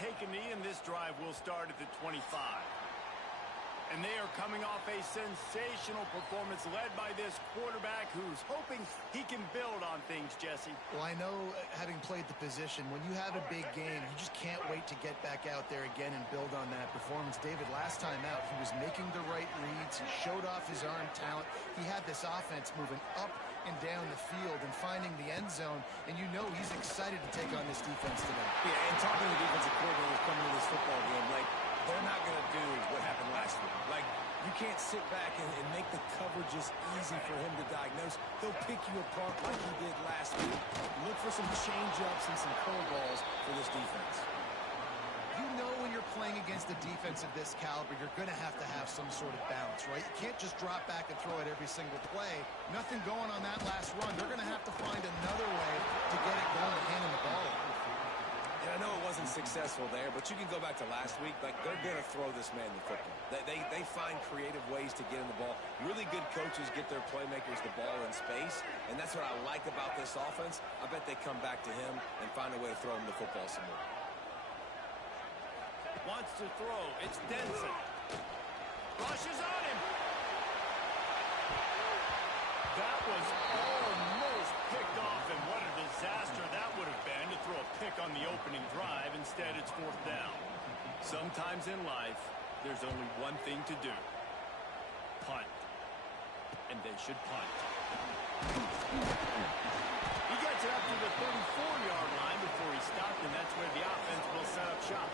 take a knee, and this drive will start at the 25. And they are coming off a sensational performance led by this quarterback who's hoping he can build on things, Jesse. Well, I know, having played the position, when you have a big game, you just can't wait to get back out there again and build on that performance. David, last time out, he was making the right reads. He showed off his arm talent. He had this offense moving up and down the field and finding the end zone, and you know he's excited to take on this defense today. Yeah, and talking to the defensive coordinators coming to this football game, like, they're not going to do what happened last week. Like, you can't sit back and make the coverages easy for him to diagnose. They'll pick you apart like he did last week. Look for some change-ups and some curveballs for this defense. You know when you're playing against a defense of this caliber, you're going to have some sort of balance, right? You can't just drop back and throw it every single play. Nothing going on that last run. They're going to have to find another way to get it going and handing the ball off. And I know it wasn't successful there, but you can go back to last week. Like, they're going to throw this man the football. They find creative ways to get in the ball. Really good coaches get their playmakers the ball in space, and that's what I like about this offense. I bet they come back to him and find a way to throw him the football some more. Wants to throw. It's Denson. Rushes on him. That was almost picked off, and what a disaster that would have been to throw a pick on the opening drive. Instead, it's 4th down. Sometimes in life, there's only one thing to do. Punt. And they should punt. He gets it up to the 34-yard line before he stopped, and that's where the offense will set up shop.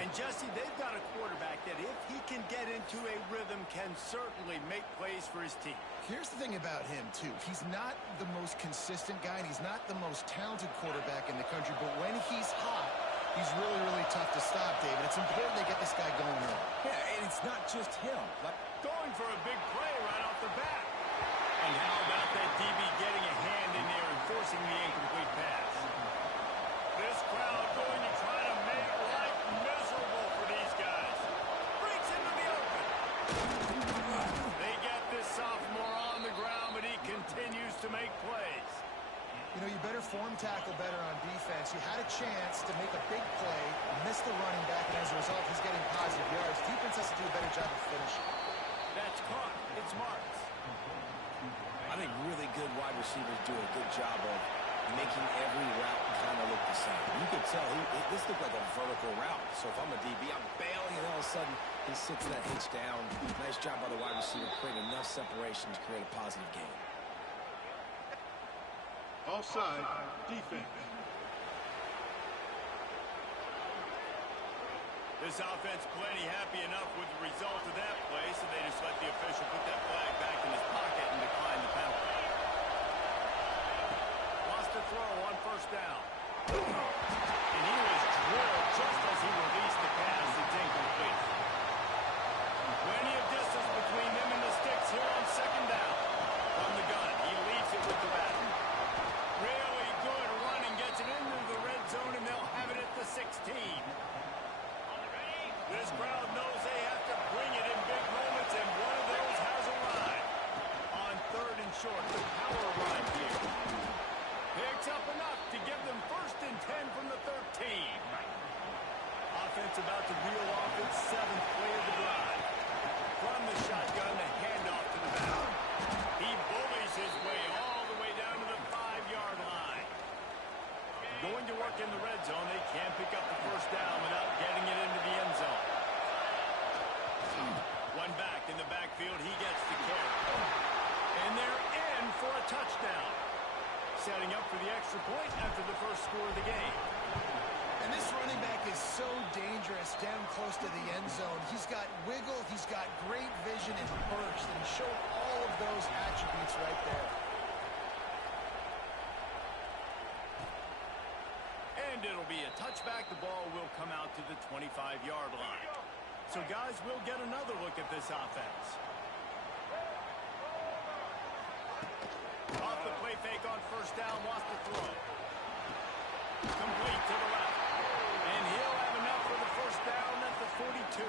And, Jesse, they've got a quarterback that, if he can get into a rhythm, can certainly make plays for his team. Here's the thing about him, too. He's not the most consistent guy, and he's not the most talented quarterback in the country, but when he's hot, he's really, really tough to stop, David. It's important they get this guy going early. Yeah, and it's not just him. Like, going for a big play right off the bat. And how about that DB getting a hand in there and forcing the incomplete pass? This crowd going to try to make life miserable for these guys. Breaks into the open. They get this sophomore on the ground, but he continues to make plays. You know, you better form tackle better on defense. You had a chance to make a big play, missed the running back, and as a result, he's getting positive yards. Defense has to do a better job of finishing. That's caught. It's Marks. I think really good wide receivers do a good job of making every route kind of look the same. You could tell this looked like a vertical route. So if I'm a DB, I'm bailing, and all of a sudden he sits that hitch down. Nice job by the wide receiver, creating enough separation to create a positive game. Offside, defense. This offense plenty happy enough with the result of that play, so they just let the official put that flag back in his pocket and decline the penalty. Lost to throw on 1st down. And he was drilled just as he released the pass. It's incomplete. Plenty of distance between them and the sticks here on 2nd down. From the gun, he leaves it with the back. Really good running, gets it into the red zone, and they'll have it at the 16. This crowd knows they have to bring it in big moments, and one of those has arrived. On 3rd and short, the power run here. Picks up enough to give them 1st and 10 from the 13. Offense about to reel off its 7th play of the drive. From the shotgun, the handoff to the back. He bullies his way all the way down to the 5-yard line. Going to work in the red zone, they can't pick up the 1st down without getting it into the end zone. One back in the backfield, he gets the carry. And they're in for a touchdown. Setting up for the extra point after the 1st score of the game. And this running back is so dangerous down close to the end zone. He's got wiggle, he's got great vision and burst, and he showed all of those attributes right there. And it'll be a touchback. The ball will come out to the 25-yard line. So, guys, we'll get another look at this offense. Off the play fake on 1st down, wants to throw. Complete to the left. And he'll have enough for the 1st down at the 42.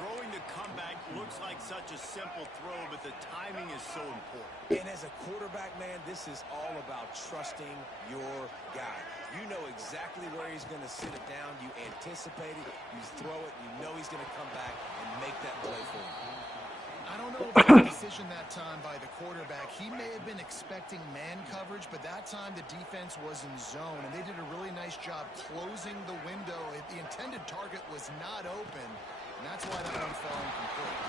Throwing the comeback looks like such a simple throw, but the timing is so important. And as a quarterback, man, this is all about trusting your guy. You know exactly where he's going to sit it down. You anticipate it. You throw it. You know he's going to come back and make that play for you. I don't know if it was a decision that time by the quarterback. He may have been expecting man coverage, but that time the defense was in zone, and they did a really nice job closing the window. The intended target was not open, and that's why that one fell incomplete.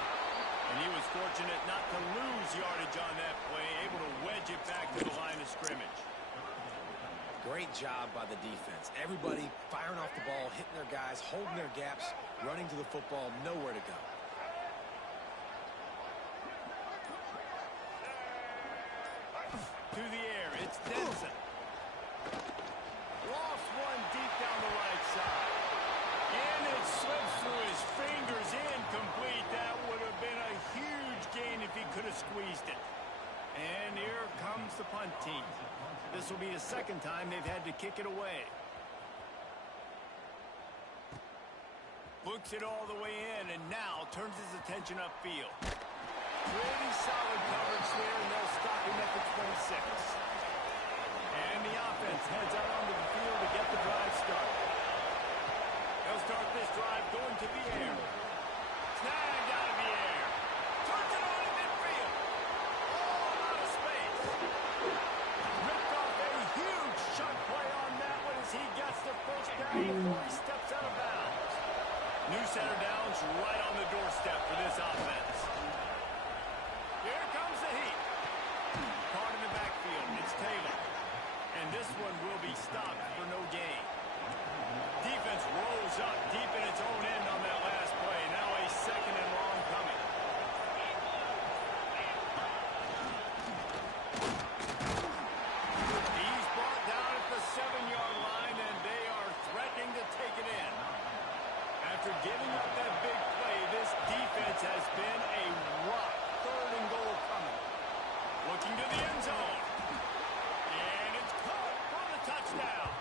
And he was fortunate not to lose yardage on that play, able to wedge it back to the line of scrimmage. Great job by the defense. Everybody firing off the ball, hitting their guys, holding their gaps, running to the football, nowhere to go. To the air, it's Denson. Lost one deep down the right side. And it slips through his fingers, incomplete. That would have been a huge gain if he could have squeezed it. And here comes the punt team. This will be the second time they've had to kick it away. Books it all the way in, and now turns his attention upfield. Pretty solid coverage there, and they'll stop him at the 26. And the offense heads out onto the field to get the drive started. They'll start this drive going to the air. Snagged out of the air. Turns it on in midfield. All out of space. Ripped off a huge shot play on that one as he gets the first down before he steps out of bounds. New center downs right on the doorstep for this offense. Here comes the heat. Caught in the backfield. It's Taylor. And this one will be stopped for no gain. Defense rolls up deep in its own end on that last play. Now a second and long coming. He's brought down at the 7-yard line, and they are threatening to take it in. After giving up that big play, this defense has been a rock. Third and goal coming. Looking to the end zone. And it's caught for the touchdown.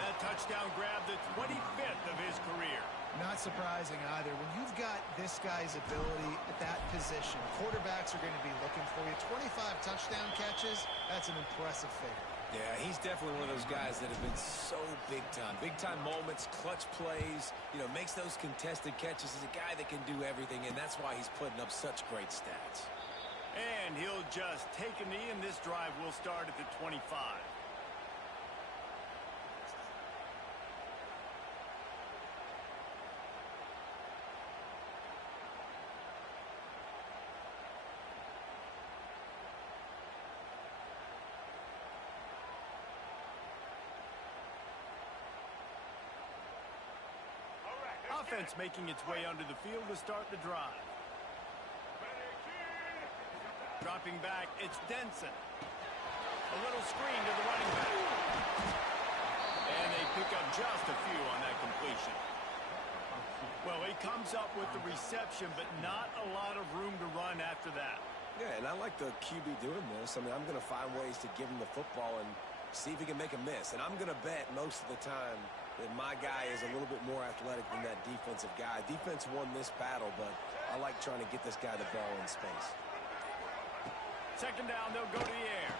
That touchdown grabbed the 25th of his career. Not surprising either. When you've got this guy's ability at that position, quarterbacks are going to be looking for you. 25 touchdown catches, that's an impressive figure. Yeah, he's definitely one of those guys that have been so big time. Big time moments, clutch plays, makes those contested catches. He's a guy that can do everything, and that's why he's putting up such great stats. And he'll just take a knee, and this drive will start at the 25. Offense making its way onto the field to start the drive. Dropping back, it's Denson. A little screen to the running back. And they pick up just a few on that completion. Well, he comes up with the reception, but not a lot of room to run after that. Yeah, and I like the QB doing this. I mean, I'm going to find ways to give him the football and see if he can make a miss. And I'm going to bet most of the time that my guy is a little bit more athletic than that defensive guy. Defense won this battle, but I like trying to get this guy the ball in space. Second down, they'll go to the air.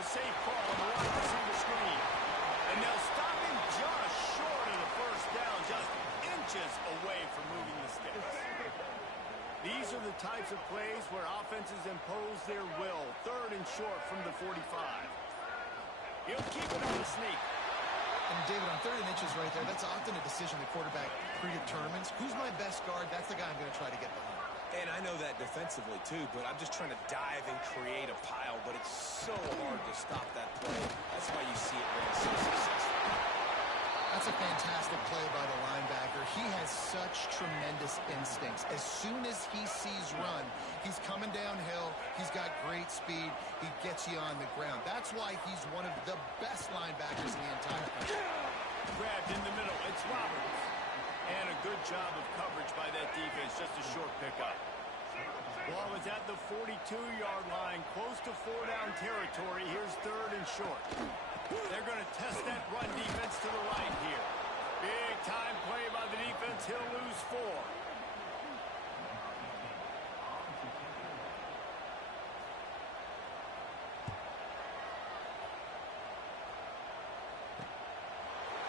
The safe ball on the wide receiver screen. And they'll stop him just short of the first down, just inches away from moving the sticks. These are the types of plays where offenses impose their will. Third and short from the 45. He'll keep it on the sneak. And David, on third and inches right there, that's often a decision the quarterback predetermines. Who's my best guard? That's the guy I'm going to try to get behind. And I know that defensively, too, but I'm just trying to dive and create a pile, but it's so hard to stop that play. That's why you see it run so successful. That's a fantastic play by the linebacker. He has such tremendous instincts. As soon as he sees run, he's coming downhill. He's got great speed. He gets you on the ground. That's why he's one of the best linebackers in the entire country. Grabbed in the middle. It's Roberts. And a good job of coverage by that defense. Just a short pickup. Ball is at the 42-yard line, close to four-down territory. Here's third and short. They're going to test that run defense to the right here. Big time play by the defense. He'll lose 4.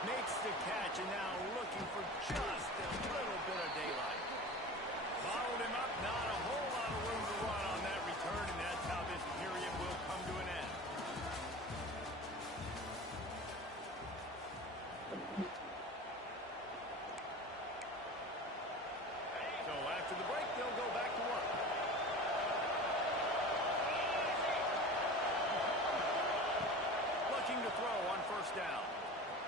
Makes the catch and now looking for just a little bit of daylight. Followed him up, not a whole lot of room to run on that return, and that's how this period will come to an end. So after the break, they'll go back to work. Looking to throw on first down.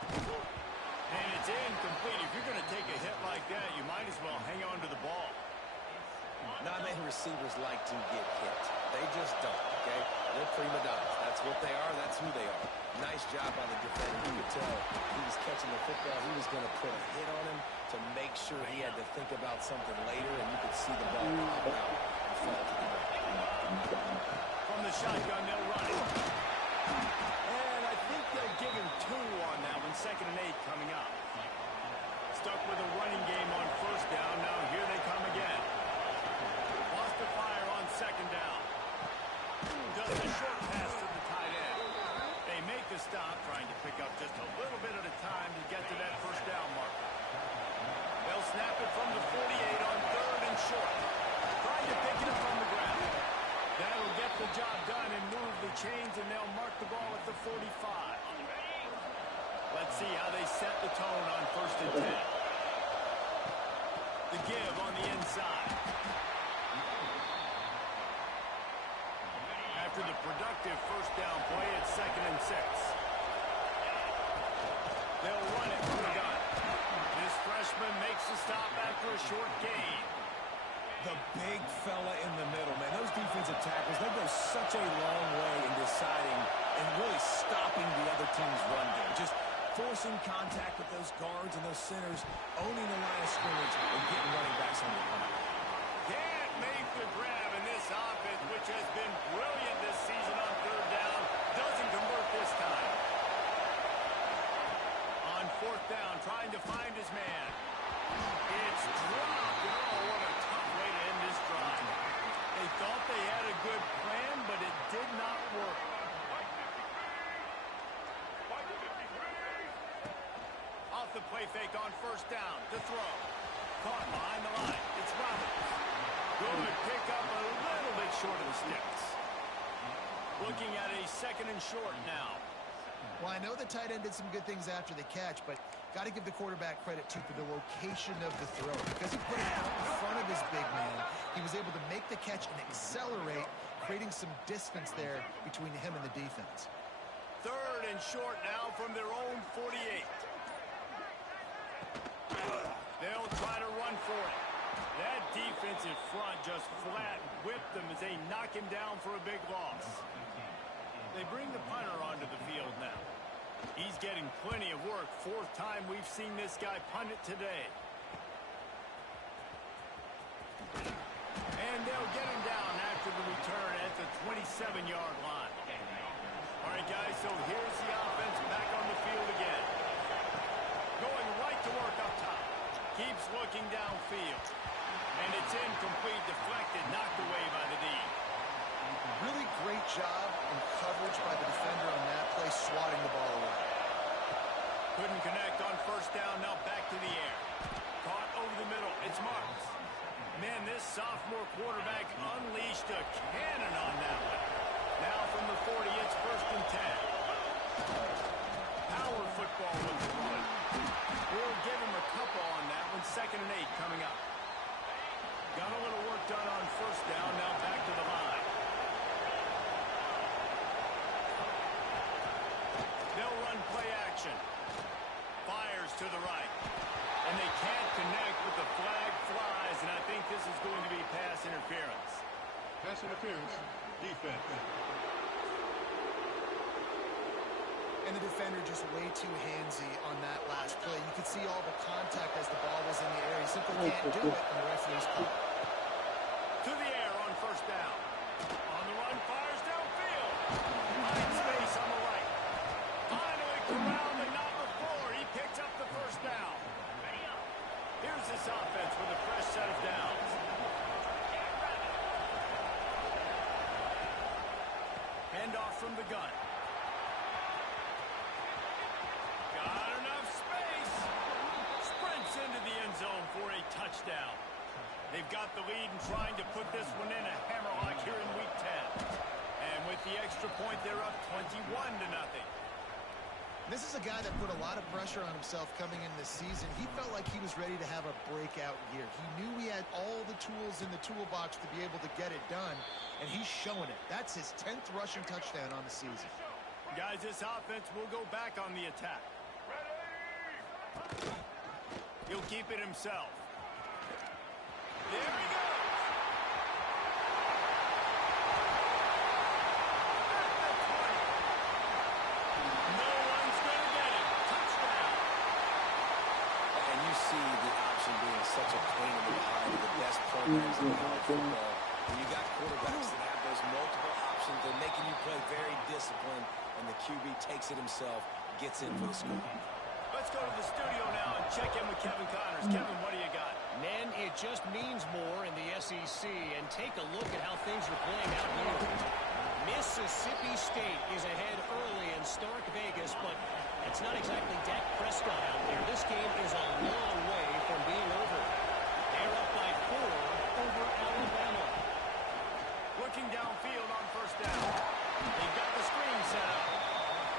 And it's incomplete. If you're going to take a hit like that, you might as well hang on to the ball. Not many receivers like to get hit. They just don't, okay? They're prima donnas. That's what they are. That's who they are. Nice job by the defender. You could tell he was catching the football. He was going to put a hit on him to make sure he had to think about something later, and you could see the ball pop out and fall to the ground. From the shotgun, they'll run it. And I think they'll give him 2 on that one. 2nd and 8 coming up. Stuck with a running game on first down. Now here they come again. Lost the fire on 2nd down. Does the short pass to the tight end. They make the stop, trying to pick up just a little bit at a time to get to that first down mark. They'll snap it from the 48 on 3rd and short. Trying to pick it up on the ground. That'll get the job done and move the chains, and they'll mark the ball at the 45. Let's see how they set the tone on 1st and 10. The give on the inside. After the productive first down play, it's 2nd and 6. They'll run it from the gun. This freshman makes the stop after a short gain. The big fella in the middle, man. Those defensive tackles, they go such a long way in deciding and really stopping the other team's run game. Just forcing contact with those guards and those centers, owning the line of scrimmage, and getting running backs on the ground. Can't make the grab in this offense, which has been brilliant this season on 3rd down. Doesn't convert this time. On 4th down, trying to find his man. It's dropped. Oh, what a tough way to end this drive. They thought they had a good plan, but it did not work. Off the play fake on 1st down to throw. Caught behind the line. It's Roberts. Good pick up a little bit short of the sticks. Looking at a 2nd and short now. Well, I know the tight end did some good things after the catch, but got to give the quarterback credit, too, for the location of the throw. Because he put it out in front of his big man, he was able to make the catch and accelerate, creating some distance there between him and the defense. 3rd and short now from their own 48. They'll try to run for it. That defensive front just flat whipped them as they knock him down for a big loss. They bring the punter onto the field now. He's getting plenty of work. 4th time we've seen this guy punt it today. And they'll get him down after the return at the 27-yard line. All right, guys, so here's the offense back on the field again. Going right to work up top. Keeps looking downfield. And it's incomplete, deflected, knocked away by the D. Really great job and coverage by the defender on that play, swatting the ball away. Couldn't connect on 1st down, now back to the air. Caught over the middle, it's Marks. Man, this sophomore quarterback unleashed a cannon on that one. Now from the 40, it's 1st and 10. Power football with the run. We'll give him a couple on that one. 2nd and 8 coming up. Got a little work done on 1st down, now back to the line. They'll run play action. Fires to the right. And they can't connect, but the flag flies, and I think this is going to be pass interference. Pass interference, defense. And the defender just way too handsy on that last play. You could see all the contact as the ball was in the air. He simply can't do it, and the referee's called. To the air on 1st down. On the run, fires downfield. Finds space on the right. Finally corralled, but not before. He picks up the 1st down. Here's this offense with a fresh set of downs. Handoff from the gun. Got enough space. They've got the lead and trying to put this one in a hammerlock here in Week 10. And with the extra point, they're up 21-0. This is a guy that put a lot of pressure on himself coming in this season. He felt like he was ready to have a breakout year. He knew he had all the tools in the toolbox to be able to get it done, and he's showing it. That's his 10th rushing touchdown on the season. Guys, this offense will go back on the attack. He'll keep it himself. There he goes. Such a pain in the behind of the best programs in college football. When you got quarterbacks that have those multiple options, they're making you play very disciplined, and the QB takes it himself, gets in for the score. Let's go to the studio now and check in with Kevin Connors. Kevin, what do you got? Men, it just means more in the SEC, and take a look at how things are playing out here. Mississippi State is ahead early in Stark Vegas, but it's not exactly Dak Prescott out there. This game is a long way from being over. They're up by 4 over Alabama. Looking downfield on first down. They've got the screen set up.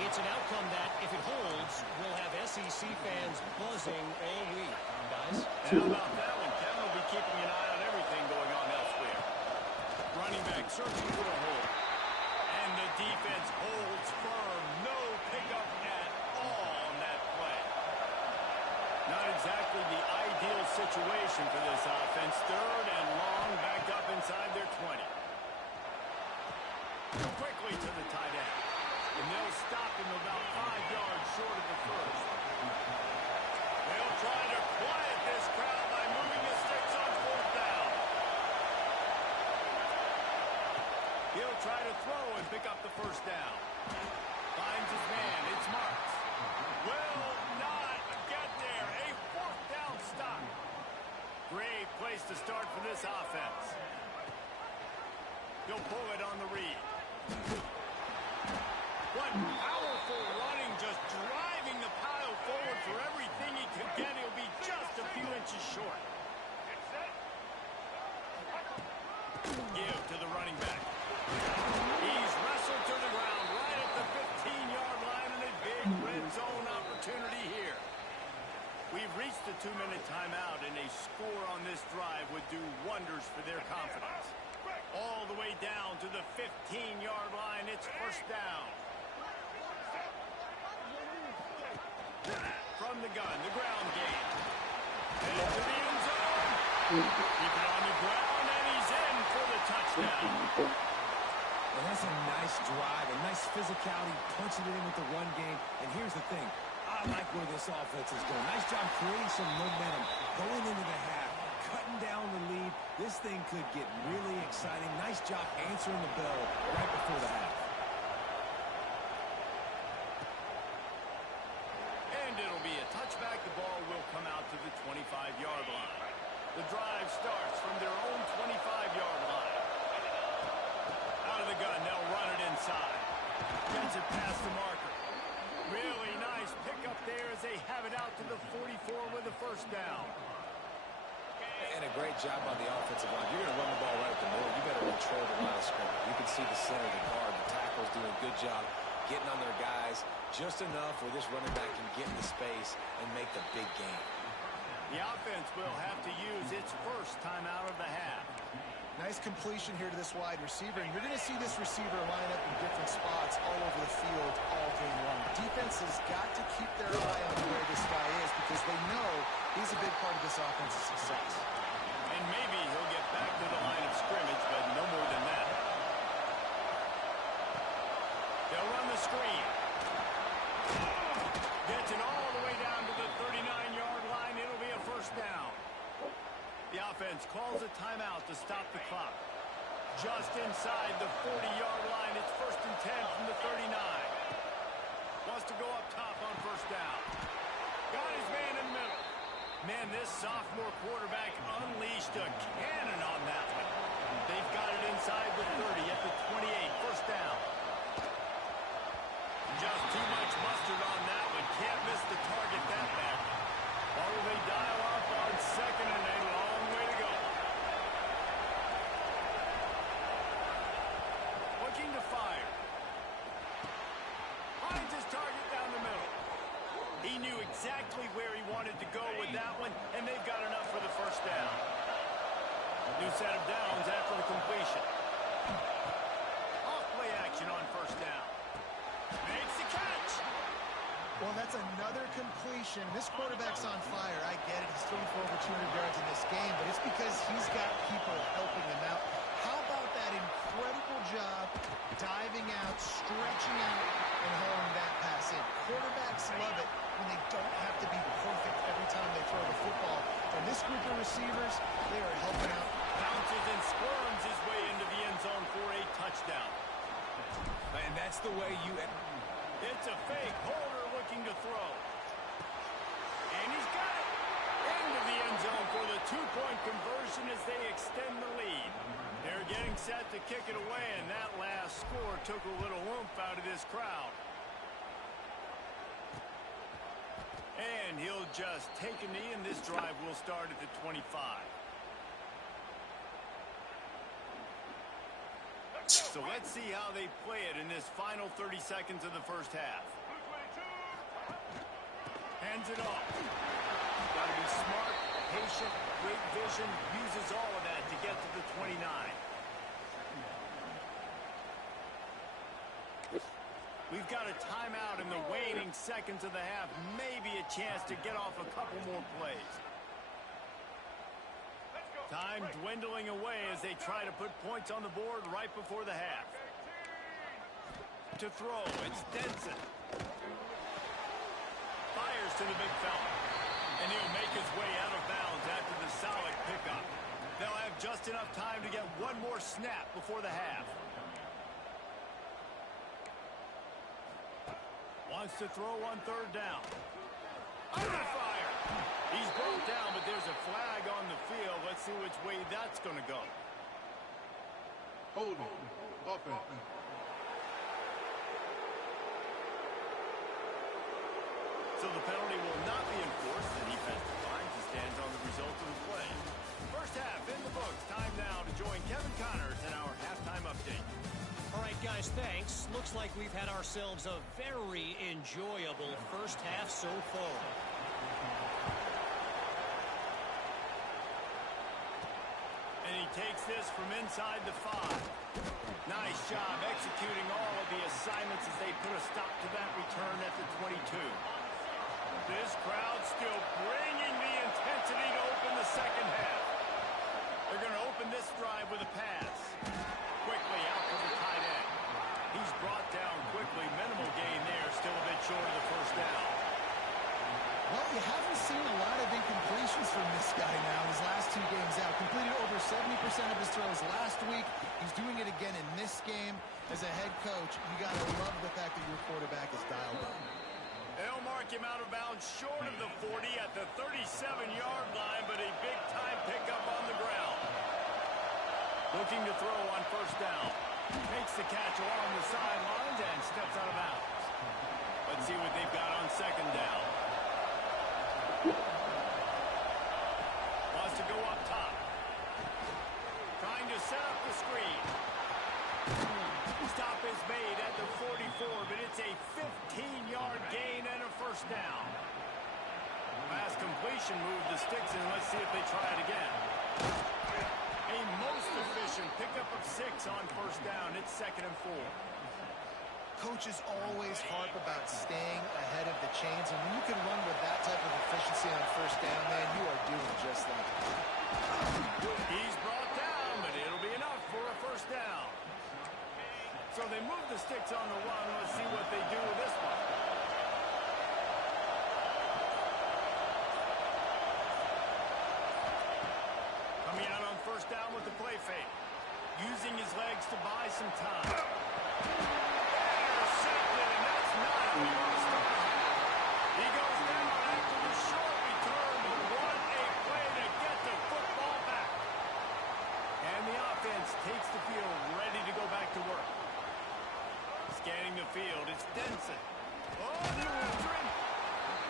It's an outcome that, if it holds, will have SEC fans buzzing all week. Guys? How about that one? Kevin will be keeping an eye on everything going on elsewhere. Running back searching for a hole. And the defense holds firm. No pickup at all on that play. Not exactly the ideal situation for this offense. Third and long, backed up inside their 20. Quickly to the tight end. And they'll stop him about 5 yards short of the first. They'll try to quiet this crowd by moving the sticks on fourth down. He'll try to throw and pick up the first down. Finds his man. It's Marks. Will not get there. A fourth down stop. Great place to start for this offense. He'll pull it on the read. What powerful running, just driving the pile forward for everything he could get. He'll be just a few inches short. Give to the running back. He's wrestled to the ground right at the 15-yard line, and a big red zone opportunity here. We've reached the 2-minute timeout, and a score on this drive would do wonders for their confidence. All the way down to the 15-yard line. It's first down. From the gun, the ground game. And to the end zone. Keep it on the ground, and he's in for the touchdown. And that's a nice drive, a nice physicality, punching it in with the run game. And here's the thing. I like where this offense is going. Nice job creating some momentum, going into the half, cutting down the lead. This thing could get really exciting. Nice job answering the bell right before the half. And it'll be a touchback. The ball will come out to the 25-yard line. The drive starts from their own 25-yard line. Out of the gun, they'll run it inside. Gets it past the marker. Really nice pickup there as they have it out to the 44 with a first down. And a great job on the offensive line. You're going to run the ball right at the middle. You better control the line of scrimmage. You can see the center, the guard, the tackles doing a good job getting on their guys just enough where this running back can get into space and make the big game. The offense will have to use its first timeout of the half. Nice completion here to this wide receiver, and you're going to see this receiver line up in different spots all over the field all game long. Defense has got to keep their eye on where this guy is because they know he's a big part of this offense's success. And maybe he'll get back to the line of scrimmage, but no more than that. They'll run the screen. Gets it all the way down to the 39-yard line. It'll be a first down. The offense calls a timeout to stop the clock. Just inside the 40-yard line. It's first and 10 from the 39. Wants to go up top on first down. Got his man in the middle. Man, this sophomore quarterback unleashed a cannon on that one. They've got it inside the 30 at the 28. First down. Just too much mustard on that one. Can't miss the target that bad. Or will they dial up on second and a long way to go? He knew exactly where he wanted to go with that one, and they've got enough for the first down. New set of downs after the completion. Off-play action on first down. Makes the catch. Well, that's another completion. This quarterback's on fire. I get it. He's thrown for over 200 yards in this game, but it's because he's got people helping him out. How about that incredible job diving out, stretching out, and hauling that pass in? Quarterbacks love it when they don't have to be perfect every time they throw the football. And this group of receivers, they are helping out. Bounces and squirms his way into the end zone for a touchdown. And that's the way you... It's a fake. Holder looking to throw. And he's got it. Into the end zone for the two-point conversion as they extend the lead. They're getting set to kick it away, and that last score took a little oomph out of this crowd. And he'll just take a knee, and this drive will start at the 25. So let's see how they play it in this final 30 seconds of the first half. Hands it off. Got to be smart, patient, great vision, uses all of that to get to the 29. We've got a timeout in the waning seconds of the half. Maybe a chance to get off a couple more plays. Time dwindling away as they try to put points on the board right before the half. To throw, it's Denson. Fires to the big fella. And he'll make his way out of bounds after the solid pickup. They'll have just enough time to get one more snap before the half. Wants to throw on third down. Under fire. He's brought down, but there's a flag on the field. Let's see which way that's going to go. Holding. Offense. So the penalty will not be enforced. The defense declines and stands on the result of the play. First half in the books. Time now to join Kevin Connors in our halftime update. All right, guys, thanks. Looks like we've had ourselves a very enjoyable first half so far. And he takes this from inside the 5. Nice job executing all of the assignments as they put a stop to that return at the 22. This crowd still bringing the intensity to open the second half. They're going to open this drive with a pass. Quickly out to the tight end. He's brought down quickly. Minimal gain there. Still a bit short of the first down. Well, you haven't seen a lot of incompletions from this guy now his last 2 games out. Completed over 70% of his throws last week. He's doing it again in this game. As a head coach, you got to love the fact that your quarterback is dialed up. They'll mark him out of bounds short of the 40 at the 37-yard line, but a big-time pickup on the ground. Looking to throw on first down. Makes the catch along the sidelines and steps out of bounds. Let's see what they've got on second down. Wants to go up top. Trying to set up the screen. Stop is made at the 44, but it's a 15-yard gain and a first down. Last completion moved the sticks in. Let's see if they try it again. A most efficient pickup of 6 on first down. It's 2nd and 4. Coaches always harp about staying ahead of the chains, and when you can run with that type of efficiency on first down, man, you are doing just that. He's brought down, but it'll be enough for a first down. So they move the sticks on the run. Let's see what they do with this one. Coming out on first down with the play fake. Using his legs to buy some time. Intercepted, and that's not how he wants to start. He goes down after the short return, but what a play to get the football back. And the offense takes the field, ready to go back to work. Scanning the field, it's Denson. Oh, they're entering.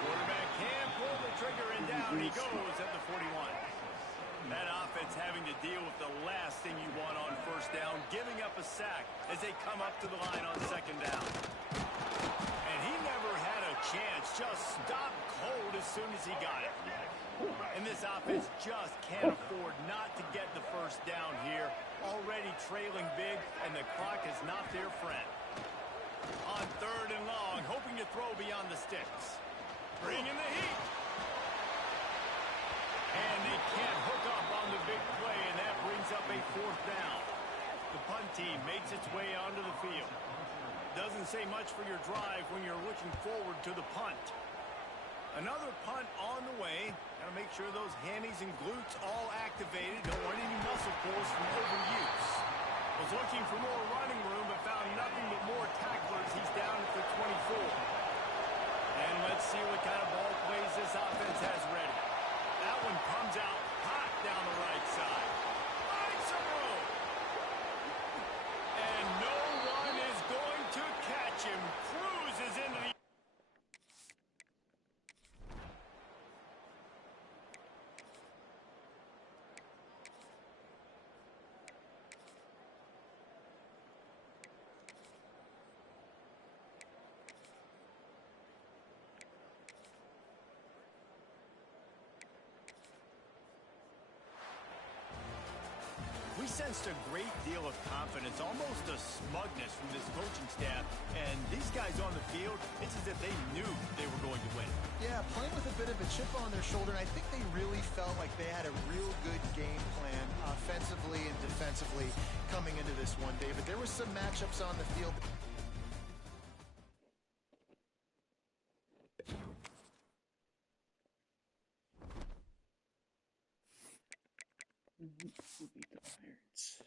Quarterback can't pull the trigger, and down he goes at the 41. That offense having to deal with the last thing you want on first down, giving up a sack as they come up to the line on second down. And he never had a chance, just stopped soon as he got it. And this offense just can't afford not to get the first down here. Already trailing big, and the clock is not their friend. On 3rd and long, hoping to throw beyond the sticks. Bringing the heat. And they can't hook up on the big play, and that brings up a 4th down. The punt team makes its way onto the field. Doesn't say much for your drive when you're looking forward to the punt. Another punt on the way. Got to make sure those hammies and glutes all activated. Don't want any muscle pulls from overuse. Was looking for more running room, but found nothing but more tacklers. He's down at the 24. And let's see what kind of ball plays this offense has ready. That one comes out hot down the right side. Finds some room. And no one is going to catch him. Cruises into the... We sensed a great deal of confidence, almost a smugness from this coaching staff. And these guys on the field, it's as if they knew they were going to win. Yeah, playing with a bit of a chip on their shoulder. And I think they really felt like they had a real good game plan offensively and defensively coming into this one, David. There were some matchups on the field. Who beat the Pirates?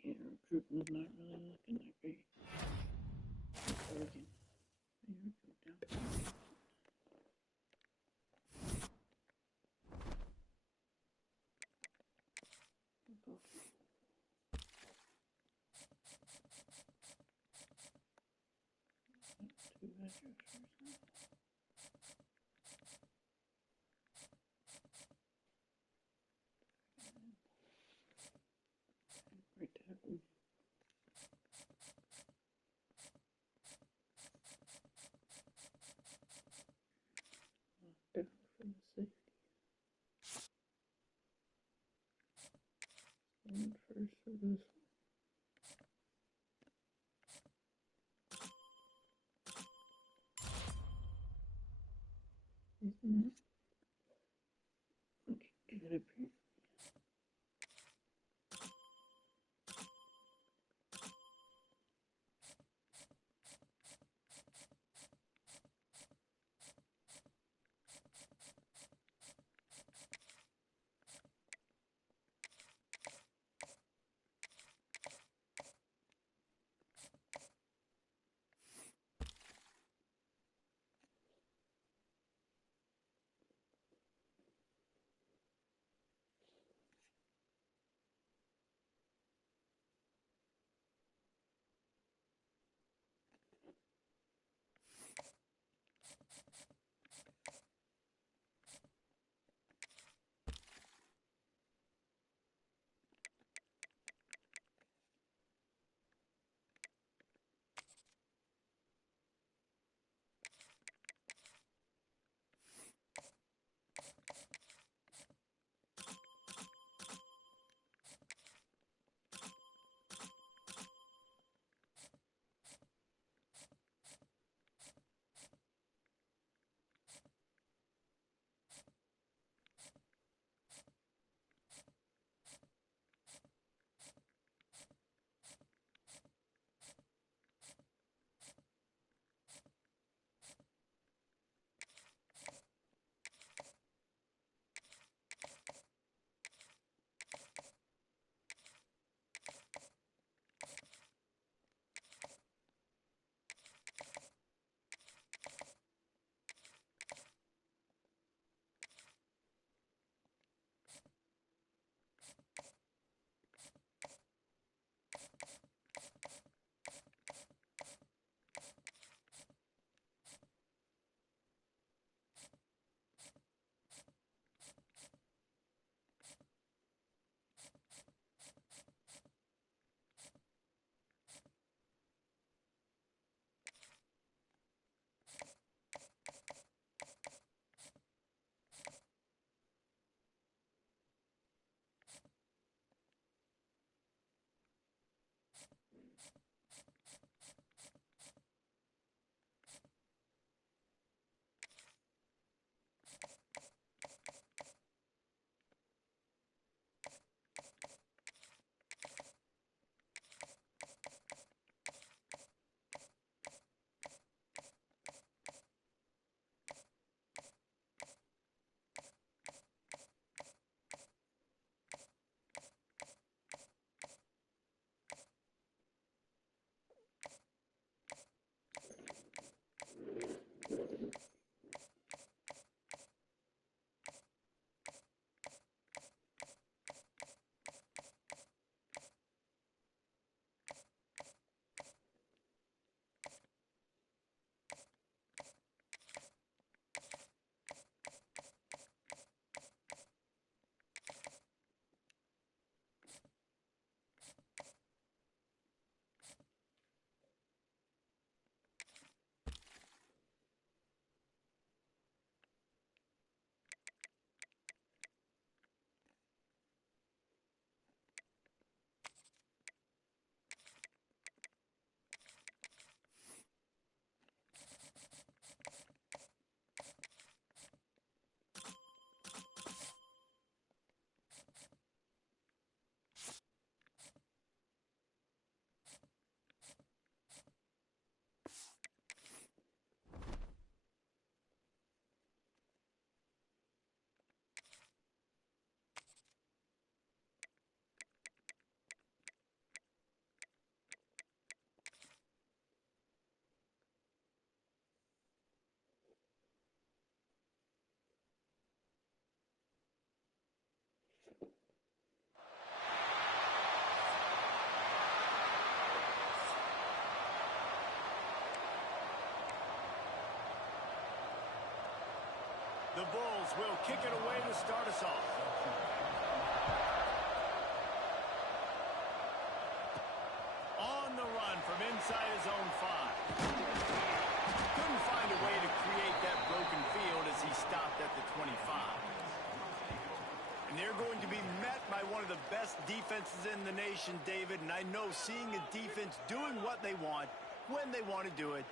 Yeah, recruiting's not really looking that great. Oregon. There we go, down. Two edge rushers now. Right tackle. Down for the safety. And first for this one. Isn't it? Okay, get it up here. The Bulls will kick it away to start us off. On the run from inside his own 5. Couldn't find a way to create that broken field as he stopped at the 25. And they're going to be met by one of the best defenses in the nation, David. And I know seeing a defense doing what they want, when they want to do it,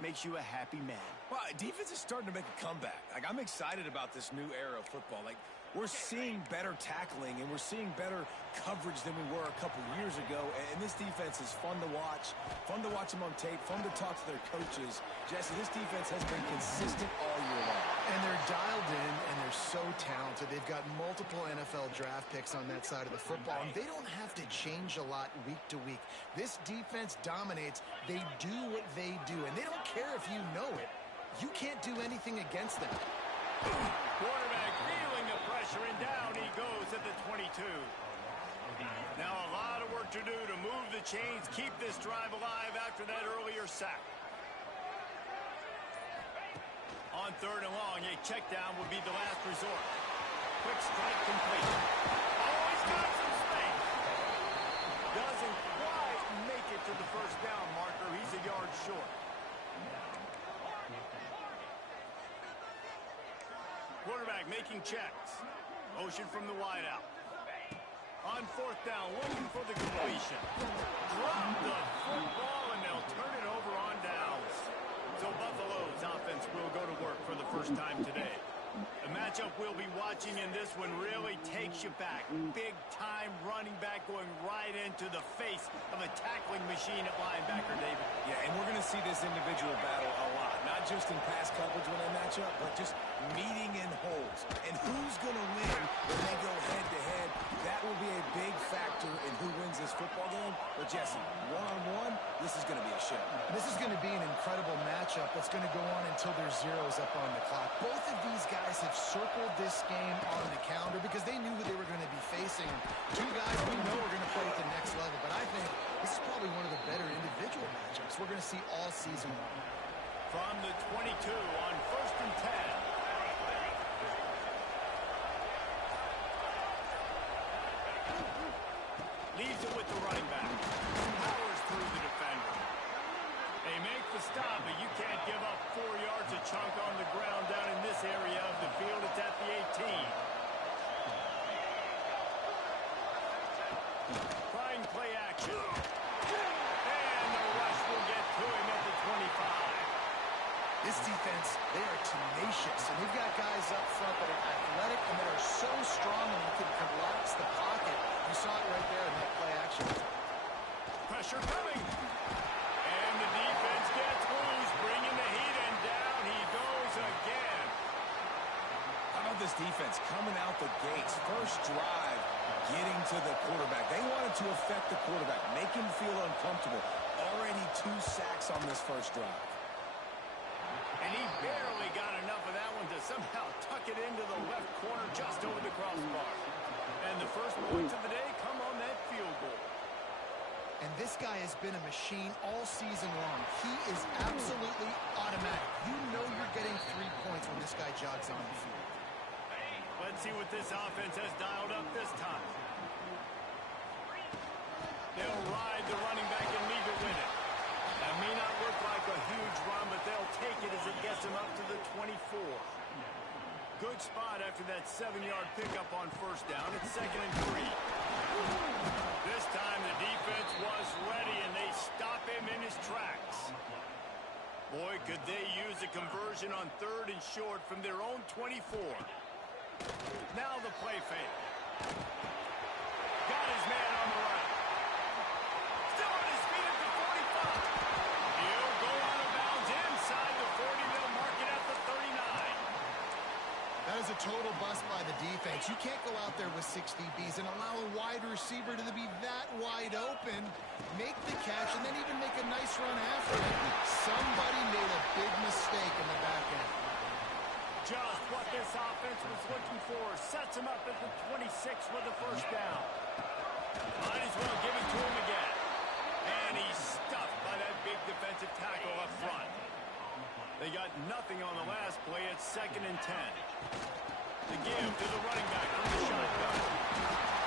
makes you a happy man. Well, defense is starting to make a comeback. Like, I'm excited about this new era of football. Like, we're seeing better tackling, and we're seeing better coverage than we were a couple years ago. And this defense is fun to watch them on tape, fun to talk to their coaches. Jesse, this defense has been consistent all year long. And they're dialed in, and they're so talented. They've got multiple NFL draft picks on that side of the football, and they don't have to change a lot week to week. This defense dominates. They do what they do, and they don't care if you know it. You can't do anything against them. Quarterback feeling the pressure, and down he goes at the 22. Now a lot of work to do to move the chains, keep this drive alive after that earlier sack. On 3rd and long, a check down would be the last resort. Quick strike complete. Oh, he's got some space. Doesn't quite make it to the first down marker. He's a yard short. Quarterback making checks. Motion from the wideout. On 4th down, looking for the completion. Drop the football, and they'll turn it over on downs. So Buffalo's offense will go to work for the first time today. The matchup we'll be watching in this one really takes you back. Big-time running back going right into the face of a tackling machine at linebacker, David. Yeah, and we're going to see this individual battle a lot. Not just in pass coverage when they match up, but just meeting in holes. And who's going to win when they go head-to-head? That will be a big factor in who wins this football game. But, Jesse, one-on-one, this is going to be a show. This is going to be an incredible matchup that's going to go on until there's zeros up on the clock. Both of these guys have circled this game on the calendar because they knew who they were going to be facing. Two guys we know are going to play at the next level, but I think this is probably one of the better individual matchups we're going to see all season long. From the 22 on 1st and 10. Leaves it with the running back. Powers through the defender. They make the stop, but you can't give up 4 yards a chunk on the ground down in this area of the field. It's at the 18. Trying play action. And the rush will get to him at the 25. This defense, they are tenacious, and they've got guys up front that are athletic and that are so strong and can collapse the pocket. You saw it right there in that play action. Pressure coming. And the defense gets loose, bringing the heat, and down he goes again. How about this defense coming out the gates? First drive, getting to the quarterback. They wanted to affect the quarterback, make him feel uncomfortable. Already 2 sacks on this first drive. And he barely got enough of that one to somehow tuck it into the left corner just over the crossbar. And the first points of the day come on that field goal. And this guy has been a machine all season long. He is absolutely automatic. You know you're getting 3 points when this guy jogs on the field. Let's see what this offense has dialed up this time. They'll ride the running back and leave it with it. That may not look like a huge run, but they'll take it as it gets them up to the 24. Good spot after that 7-yard pickup on 1st down. It's 2nd and 3. This time the defense was ready, and they stop him in his tracks. Boy, could they use a conversion on 3rd and short from their own 24. Now the play fake. Got his man on the right. Still on his feet at the 45. He'll go out of bounds inside the 40. They'll mark it at the 39. That is a total bust by the defense. You can't go out there with 6 DBs and allow a wide receiver to be that wide open, make the catch, and then even make a nice run after it. Somebody made a big mistake in the back end. Just what this offense was looking for. Sets him up at the 26 with the first down. Might as well give it to him again. And he's stuffed by that big defensive tackle up front. They got nothing on the last play. It's 2nd and 10. give to the running back from the shotgun.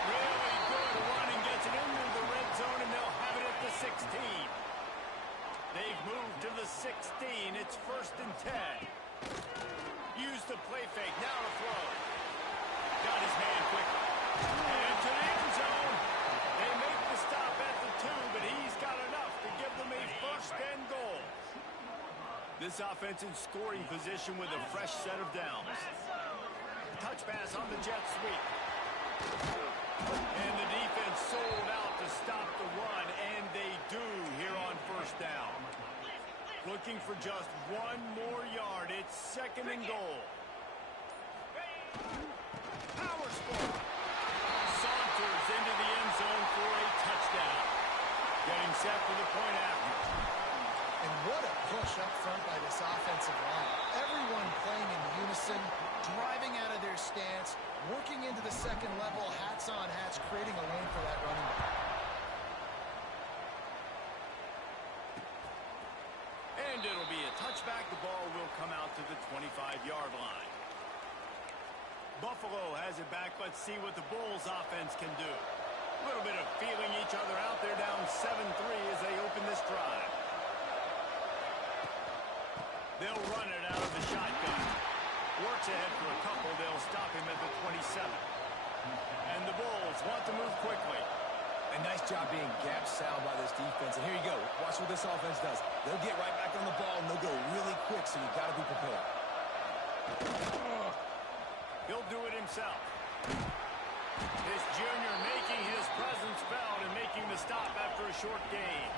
Really good running, gets it into the red zone, and they'll have it at the 16. They've moved to the 16. It's 1st and 10. Use the play fake. Now to throw. Got his man quickly. And to the end zone. They make the stop at the 2, but he's got enough to give them a 1st and goal. This offense in scoring position with a fresh set of downs. Touch pass on the jet sweep. And the defense sold out to stop the run, and they do here on 1st down. Looking for just 1 more yard. It's 2nd and goal. Power sport. Saunters into the end zone for a touchdown. Getting set for the point after. And what a push up front by this offensive line. Everyone playing in unison, driving out of their stance, working into the 2nd level, hats on hats, creating a lane for that running back. And it'll be a touchback. The ball will come out to the 25-yard line. Buffalo has it back. Let's see what the Bulls offense can do. A little bit of feeling each other out. They're down 7-3 as they open this drive. They'll run it out of the shotgun. Works ahead for a couple. They'll stop him at the 27. And the Bulls want to move quickly. A nice job being gap sound by this defense. And here you go. Watch what this offense does. They'll get right back on the ball, and they'll go really quick, so you got to be prepared. He'll do it himself. This junior making his presence felt and making the stop after a short gain.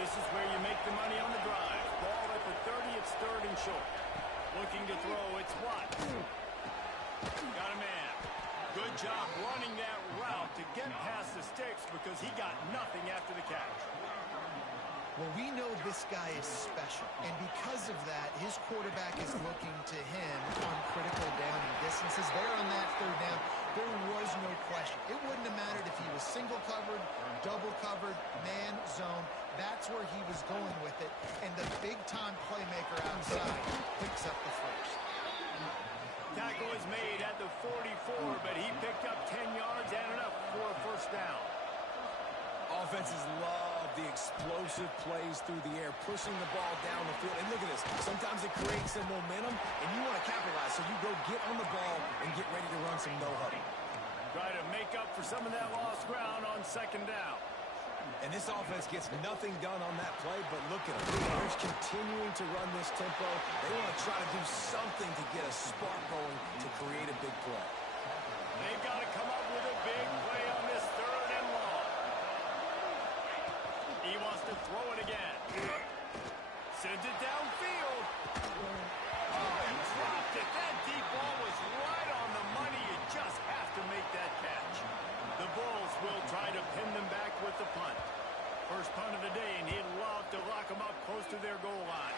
This is where you make the money on the drive. Ball at the 30, it's 3rd and short. Looking to throw, it's Watt. Got a man. Good job running that route to get past the sticks because he got nothing after the catch. Well, we know this guy is special, and because of that, his quarterback is looking to him on critical downing distances. There on that 3rd down, there was no question. It wouldn't have mattered if he was single covered, double covered, man, zone. That's where he was going with it, and the big-time playmaker outside picks up the 1st. Tackle is made at the 44, but he picked up 10 yards and enough for a 1st down. Offenses love the explosive plays through the air, pushing the ball down the field. And look at this. Sometimes it creates some momentum, and you want to capitalize. So you go get on the ball and get ready to run some no-huddle. Try to make up for some of that lost ground on 2nd down. And this offense gets nothing done on that play, but look at them. They're continuing to run this tempo. They want to try to do something to get a spark going to create a big play. They've got to come up with a big play on this 3rd and long. He wants to throw it again. Sends it downfield. Oh, he dropped it. That deep ball was right on the money. You just have to make that catch. The Bulls will try to pin them back with the punt. First punt of the day, and he'd love to lock them up close to their goal line.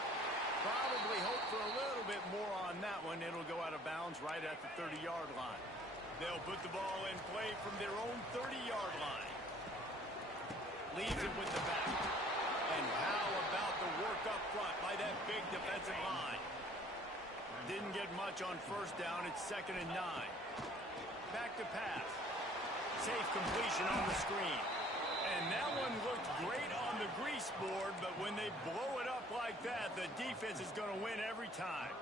Probably hope for a little bit more on that one. It'll go out of bounds right at the 30-yard line. They'll put the ball in play from their own 30-yard line. Leaves it with the back. And how about the work up front by that big defensive line? Didn't get much on 1st down. It's 2nd and 9. Back to pass. Safe completion on the screen. And that one looked great on the grease board, but when they blow it up like that, the defense is going to win every time.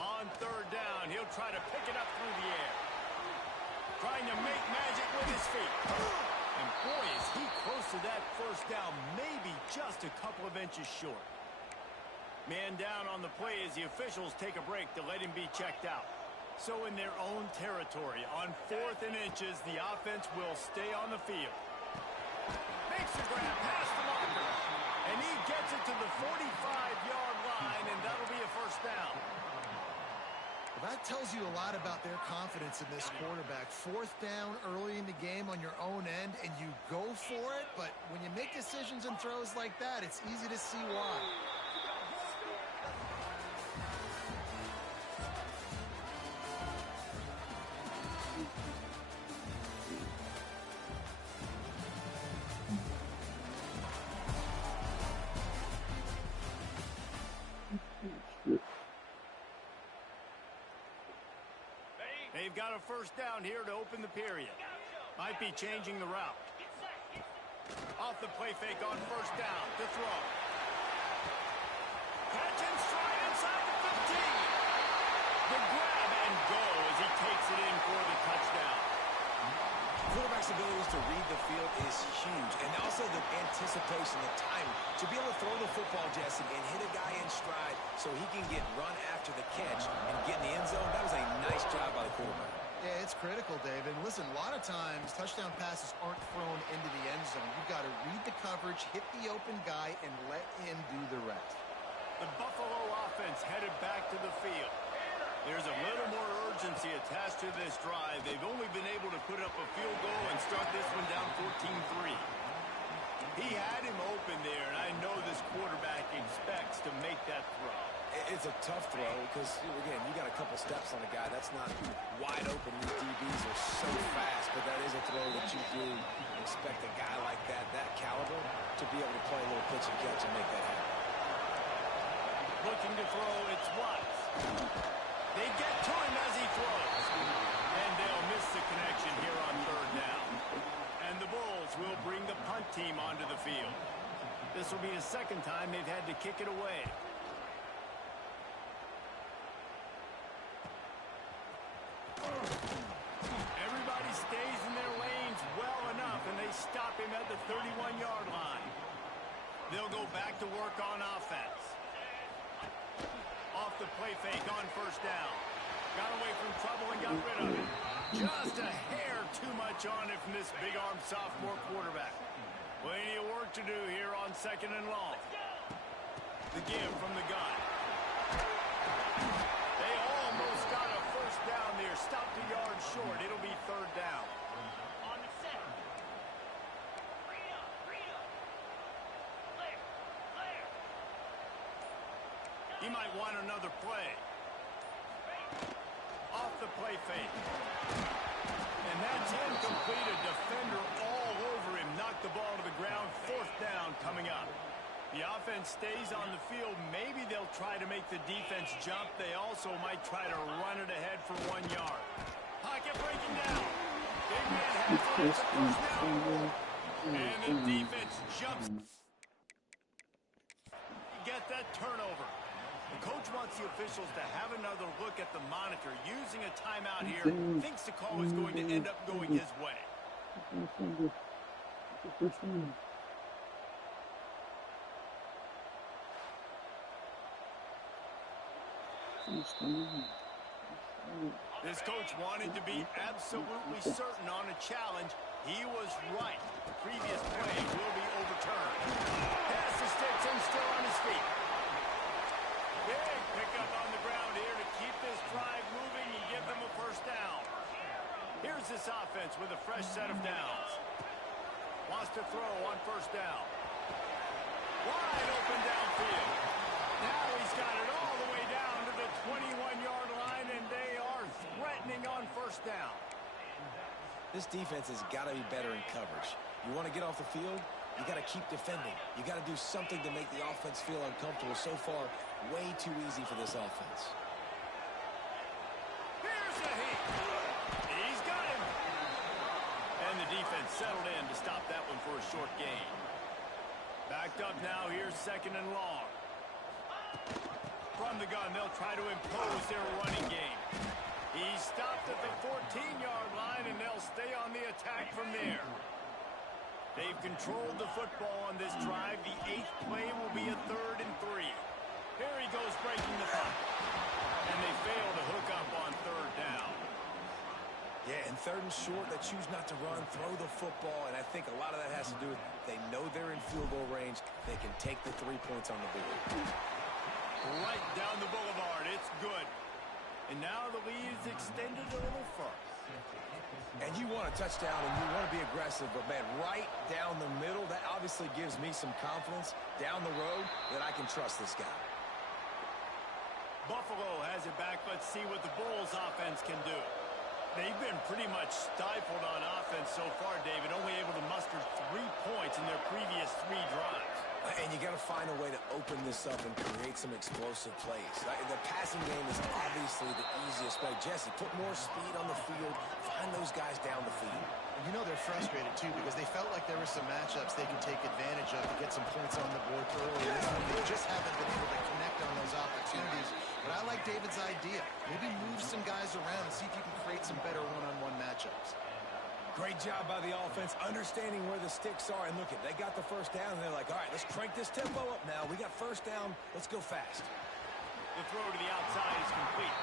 On 3rd down, he'll try to pick it up through the air. Trying to make magic with his feet. And boy, is he close to that 1st down, maybe just a couple of inches short. Man down on the play as the officials take a break to let him be checked out. So in their own territory, on 4th and inches, the offense will stay on the field. Makes the grab past the marker. And he gets it to the 45-yard line, and that'll be a 1st down. Well, that tells you a lot about their confidence in this quarterback. 4th down early in the game on your own end, and you go for it, but when you make decisions and throws like that, it's easy to see why. They've got a first down here to open the period. Might be changing the route. Off the play fake on first down to throw. Catch and stride inside the 15. The grab and go as he takes it in for the touchdown. Quarterback's abilities to read the field is huge, and also the anticipation, the timing. To be able to throw the football, Jesse, and hit a guy in stride so he can get run after the catch and get in the end zone, that was a nice job by the quarterback. Yeah, it's critical, David. And listen, a lot of times touchdown passes aren't thrown into the end zone. You've got to read the coverage, hit the open guy, and let him do the rest. The Buffalo offense headed back to the field. There's a little more urgency attached to this drive. They've only been able to put up a field goal and start this one down 14-3. He had him open there, and I know this quarterback expects to make that throw. It's a tough throw because, again, you got a couple steps on a guy. That's not wide open. These DBs are so fast, but that is a throw that you do expect a guy like that caliber, to be able to play a little pitch and catch and make that happen. Looking to throw, it's Watts. They get to him as he throws. And they'll miss the connection here on third down. And the Bulls will bring the punt team onto the field. This will be the second time they've had to kick it away. Everybody stays in their lanes well enough, and they stop him at the 31-yard line. They'll go back to work on offense. Off the play fake on first down. Got away from trouble and got rid of it. Just a hair too much on it from this big-armed sophomore quarterback. Plenty of work to do here on second and long. The give from the gun. They almost got a first down there. Stopped a yard short. It'll be third down. On the set. He might want another play. Off the play fake. And that's incomplete. A defender all over him. Knocked the ball to the ground. Fourth down coming up. The offense stays on the field. Maybe they'll try to make the defense jump. They also might try to run it ahead for 1 yard. Pocket breaking down. Big man has it. It's a first down. And the defense jumps. Get that turnover. The coach wants the officials to have another look at the monitor. Using a timeout here, thinks the call is going to end up going his way. This coach wanted to be absolutely certain on a challenge. He was right. The previous play will be overturned. Pass the sticks and still on his feet. Big pickup on the ground here to keep this drive moving and give them a first down. Here's this offense with a fresh set of downs. Wants to throw on first down. Wide open downfield. Now he's got it all the way down to the 21-yard line, and they are threatening on first down. This defense has got to be better in coverage. You want to get off the field? You got to keep defending. You got to do something to make the offense feel uncomfortable. So far, way too easy for this offense. Here's a hit. He's got him. And the defense settled in to stop that one for a short gain. Backed up now. Here's second and long. From the gun, they'll try to impose their running game. He's stopped at the 14-yard line, and they'll stay on the attack from there. They've controlled the football on this drive. The 8th play will be a 3rd and 3. Here he goes breaking the pocket. And they fail to hook up on third down. Yeah, and 3rd and short, they choose not to run, throw the football, and I think a lot of that has to do with they know they're in field goal range. They can take the 3 points on the board. Right down the boulevard. It's good. And now the lead is extended a little further. And you want a touchdown and you want to be aggressive, but, man, right down the middle, that obviously gives me some confidence down the road that I can trust this guy. Buffalo has it back. Let's see what the Bulls offense can do. They've been pretty much stifled on offense so far, David, only able to muster 3 points in their previous 3 drives. And you got to find a way to open this up and create some explosive plays. The passing game is obviously the easiest way. Jesse, put more speed on the field. Find those guys down the field. And you know they're frustrated, too, because they felt like there were some matchups they could take advantage of to get some points on the board early. They just haven't been able to connect on those opportunities. But I like David's idea. Maybe move some guys around and see if you can create some better one-on-one matchups. Great job by the offense, understanding where the sticks are. And look, they got the first down, and they're like, all right, let's crank this tempo up now. We got first down. Let's go fast. The throw to the outside is complete.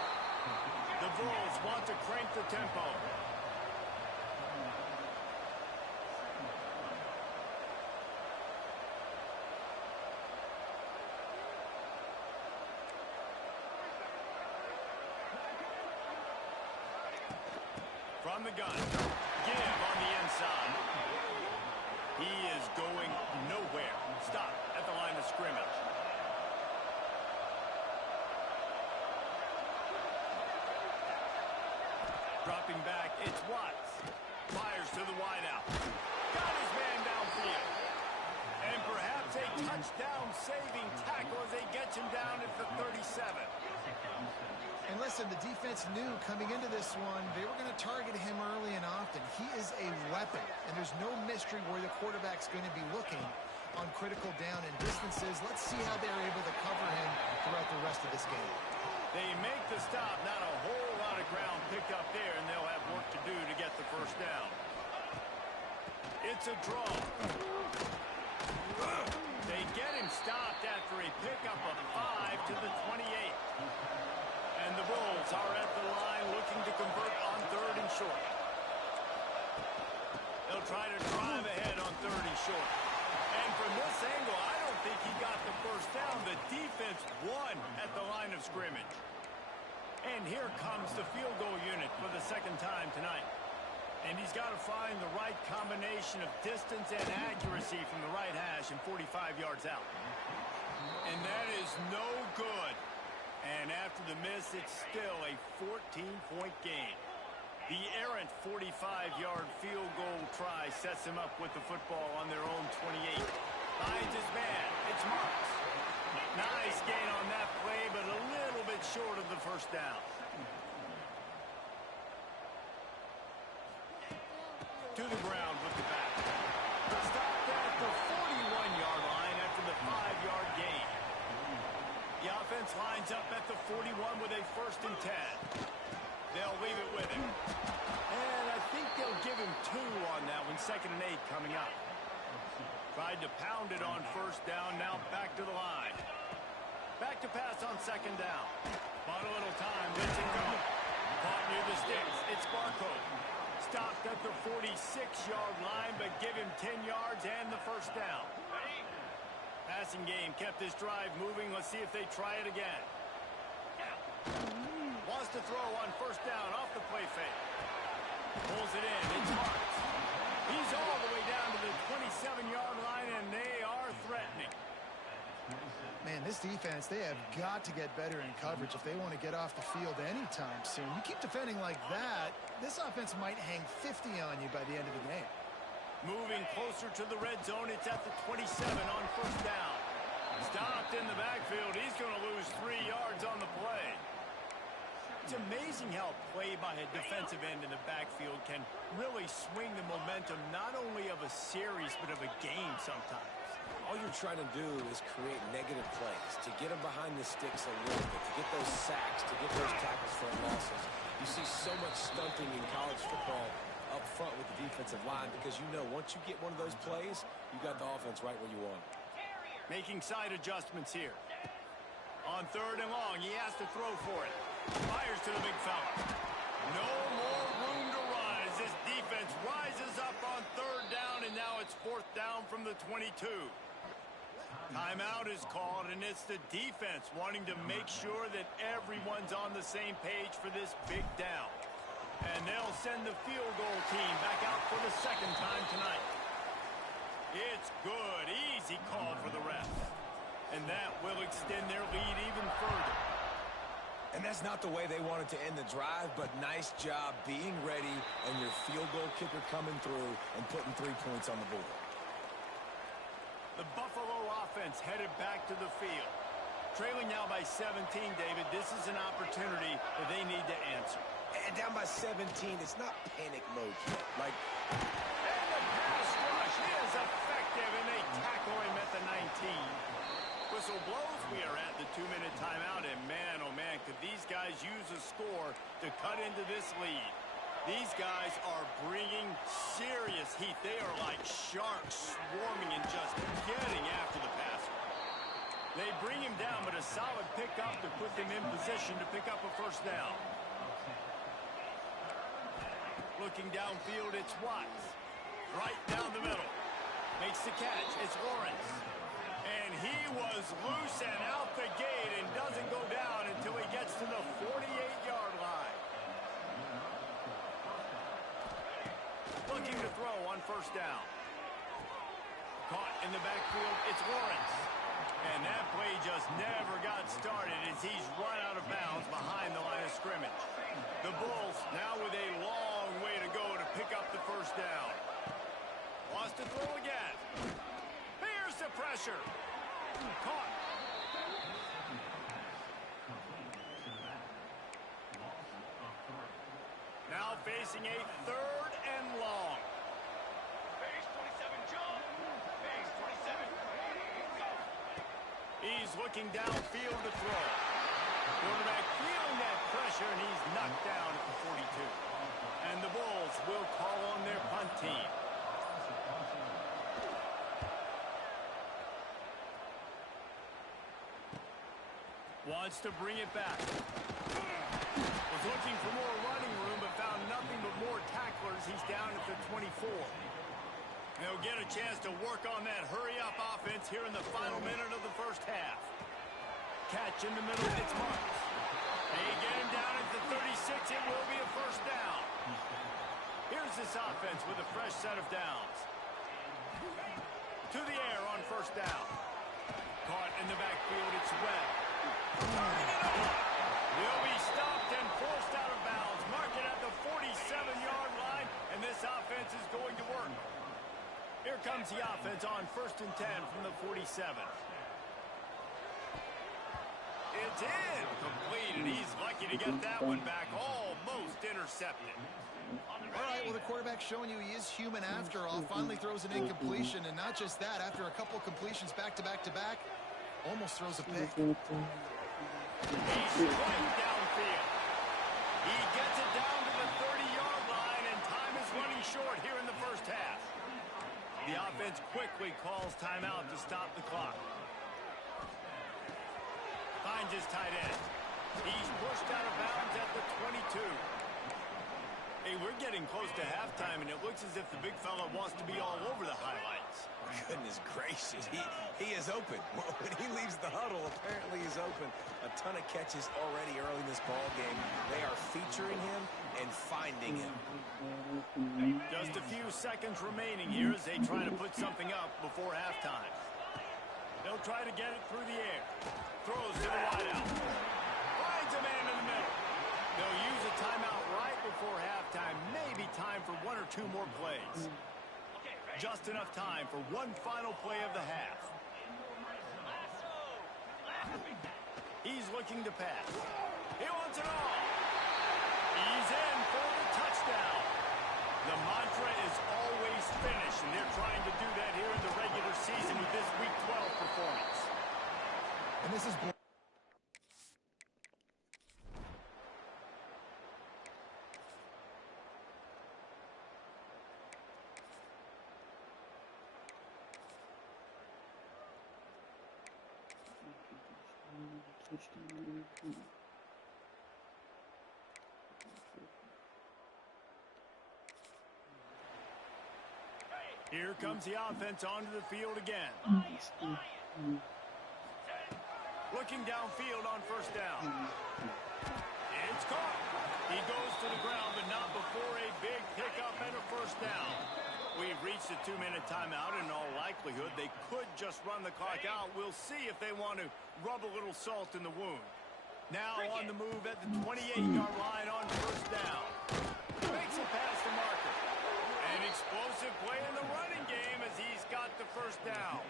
The Bulls want to crank the tempo. From the gun, give on the inside. He is going nowhere. Stop at the line of scrimmage. Dropping back, it's Watts. Fires to the wideout. Got his man downfield. And perhaps a touchdown-saving tackle as they get him down at the 37. And listen, the defense knew coming into this one, they were going to target him early and often. He is a weapon, and there's no mystery where the quarterback's going to be looking on critical down and distances. Let's see how they're able to cover him throughout the rest of this game. They make the stop, not a whole lot of ground picked up there, and they'll have work to do to get the first down. It's a draw. They get him stopped after a pickup of 5 to the 28. And the Bulls are at the line looking to convert on 3rd and short. They'll try to drive ahead on 3rd and short. And from this angle, I don't think he got the first down. The defense won at the line of scrimmage. And here comes the field goal unit for the second time tonight. And he's got to find the right combination of distance and accuracy from the right hash and 45 yards out. And that is no good. And after the miss, it's still a 14-point game. The errant 45-yard field goal try sets him up with the football on their own 28. Finds his man. It's Marks. Nice gain on that play, but a little bit short of the first down. To the ground with the back. Stopped at the 41-yard line after the 5-yard gain. The offense lines up at the 41 with a 1st and 10. They'll leave it with him. And I think they'll give him 2 on that one. 2nd and 8 coming up. Tried to pound it on 1st down. Now back to the line. Back to pass on 2nd down. Bought a little time. Let's it go. Caught near the sticks. It's Barco. Stopped at the 46-yard line, but give him 10 yards and the first down. Passing game kept this drive moving. Let's see if they try it again. Wants to throw on 1st down off the play fake. Pulls it in. It's Marks. He's all the way down to the 27-yard line, and they are threatening. Man, this defense, they have got to get better in coverage if they want to get off the field anytime soon. You keep defending like that, this offense might hang 50 on you by the end of the game. Moving closer to the red zone. It's at the 27 on 1st down. Stopped in the backfield. He's going to lose 3 yards on the play. It's amazing how play by a defensive end in the backfield can really swing the momentum not only of a series but of a game sometimes. All you're trying to do is create negative plays, to get them behind the sticks a little bit, to get those sacks, to get those tackles for losses. You see so much stunting in college football up front with the defensive line because you know once you get one of those plays, you got the offense right where you want it. Making side adjustments here. On 3rd and long, he has to throw for it. Fires to the big fella. No more room to rise. This defense rises up on 3rd down, and now it's 4th down from the 22. Timeout is called, and it's the defense wanting to make sure that everyone's on the same page for this big down. And they'll send the field goal team back out for the 2nd time tonight. It's good. Easy call for the refs. And that will extend their lead even further. And that's not the way they wanted to end the drive, but nice job being ready and your field goal kicker coming through and putting 3 points on the board. The Buffalo offense headed back to the field. Trailing now by 17, David. This is an opportunity that they need to answer. And down by 17, it's not panic mode yet. And the pass rush is effective, and they tackle him at the 19. Whistle blows. We are at the 2-minute timeout, and man, oh man, could these guys use a score to cut into this lead. These guys are bringing serious heat. They are like sharks swarming and just getting after the passer. They bring him down, but a solid pickup to put them in position to pick up a first down. Looking downfield, it's Watts. Right down the middle. Makes the catch. It's Lawrence. And he was loose and out the gate and doesn't go down until he gets to the 48-yard line. Looking to throw on first down. Caught in the backfield, it's Lawrence. And that play just never got started as he's run out of bounds behind the line of scrimmage. The Bulls now with a long way to go to pick up the first down. Wants to throw again. Here's the pressure. Caught. Now facing a 3rd and long. Phase 27, jump. Phase 27. Go. He's looking downfield to throw. Quarterback feeling that pressure, and he's knocked down at the 42. And the Bulls will call on their punt team. Wants to bring it back. Was looking for more running room, but found nothing but more tacklers. He's down at the 24. They'll get a chance to work on that hurry-up offense here in the final minute of the first half. Catch in the middle, it's Marks. They get him down at the 36. It will be a first down. Here's this offense with a fresh set of downs. To the air on first down. Caught in the backfield, it's Webb. Turning it over. Will be stopped and forced out of bounds. Mark it at the 47-yard line, and this offense is going to work. Here comes the offense on 1st and 10 from the 47. It's in. Complete, and he's lucky to get that one back. Almost intercepted. All right, well, the quarterback's showing you he is human after all. Finally throws an incompletion, and not just that, after a couple completions back-to-back-to-back, almost throws a pick. He's right downfield. He gets it down to the 30-yard line, and time is running short here in the first half. The offense quickly calls timeout to stop the clock. Finds his tight end. He's pushed out of bounds at the 22. Hey, we're getting close to halftime, and it looks as if the big fella wants to be all over the highlights. Goodness gracious, he is open. When he leaves the huddle, apparently he's open. A ton of catches already early in this ball game. They are featuring him and finding him. Just a few seconds remaining here as they try to put something up before halftime. They'll try to get it through the air. Throws to the wideout. Finds a man in the middle. They'll use a timeout right before halftime. Maybe time for 1 or 2 more plays. Just enough time for one final play of the half. He's looking to pass. He wants it all. He's in for the touchdown. The mantra is always finish, and they're trying to do that here in the regular season with this Week 12 performance. And this is... Here comes the offense onto the field again. Looking downfield on first down. It's caught. He goes to the ground, but not before a big pickup and a first down. We've reached a 2-minute timeout. In all likelihood, they could just run the clock out. We'll see if they want to rub a little salt in the wound. Now on the move at the 28-yard line on first down. Makes a pass to Marker. An explosive play in the running game as he's got the first down.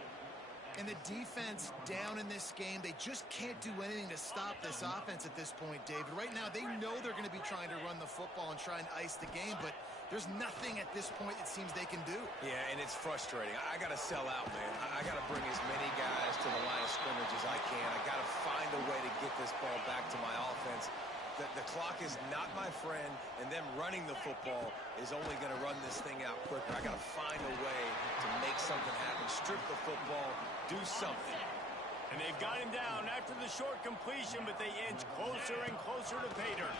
And the defense down in this game, they just can't do anything to stop this offense at this point, David. Right now, they know they're going to be trying to run the football and try and ice the game, but there's nothing at this point it seems they can do. Yeah, and it's frustrating. I got to sell out, man. I got to bring as many guys to the line of scrimmage as I can. I got to find a way to get this ball back to my offense. The clock is not my friend, and them running the football is only going to run this thing out quicker. I got to find a way to make something happen, strip the football, do something. And they've got him down after the short completion, but they inch closer and closer to pay dirt.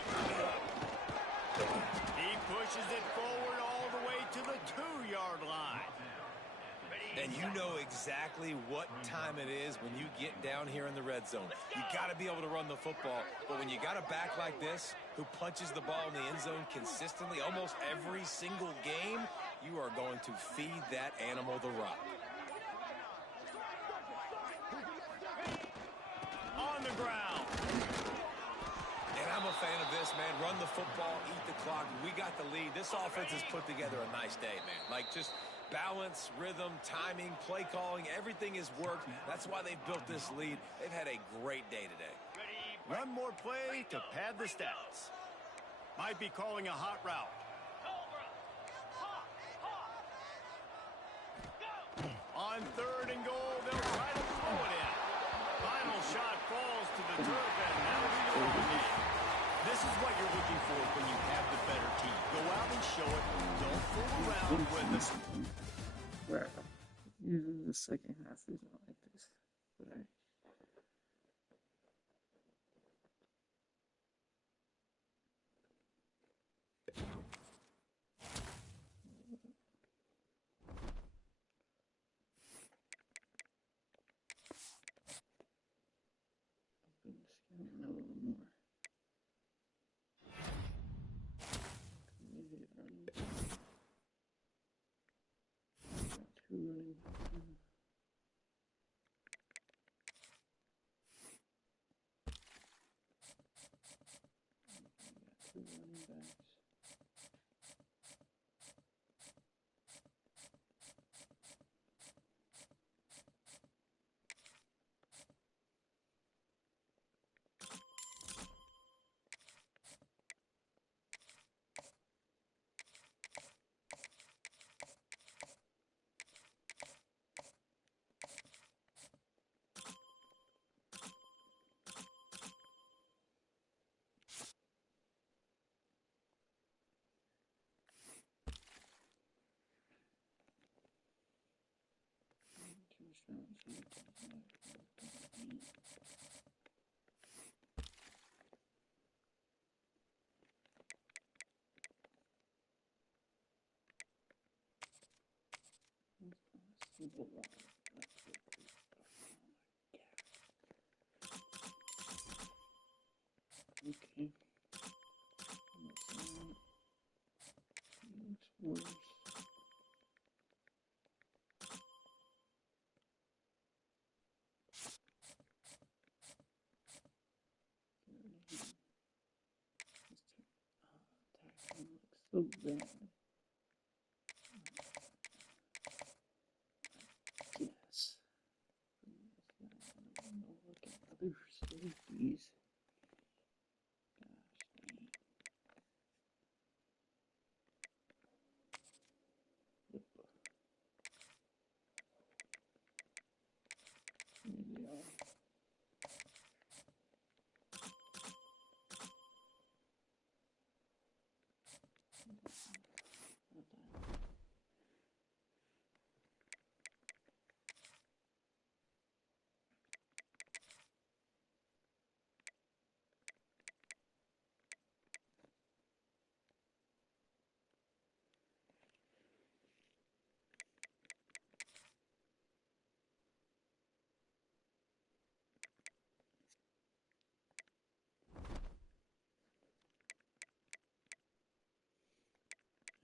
He pushes it forward all the way to the 2-yard line. And you know exactly what time it is when you get down here in the red zone. You got to be able to run the football. But when you got a back like this who punches the ball in the end zone consistently almost every single game, you are going to feed that animal the rock. On the ground. And I'm a fan of this, man. Run the football, eat the clock. We got the lead. This offense has put together a nice day, man. Like, just balance, rhythm, timing, play calling, everything has worked. That's why they've built this lead. They've had a great day today. One more play to pad the stats. Might be calling a hot route. On 3rd and goal, they'll try to throw it in. Final shot falls to the turf, and that'll be the long game. This is what you're looking for when you have the better team. Go out and show it. Don't fool around with this. Right. Usually the second half is not like this. But a little more. Maybe two running. Two running backs. Okay. Looks worse. So bad. Yes. Look at other safeties.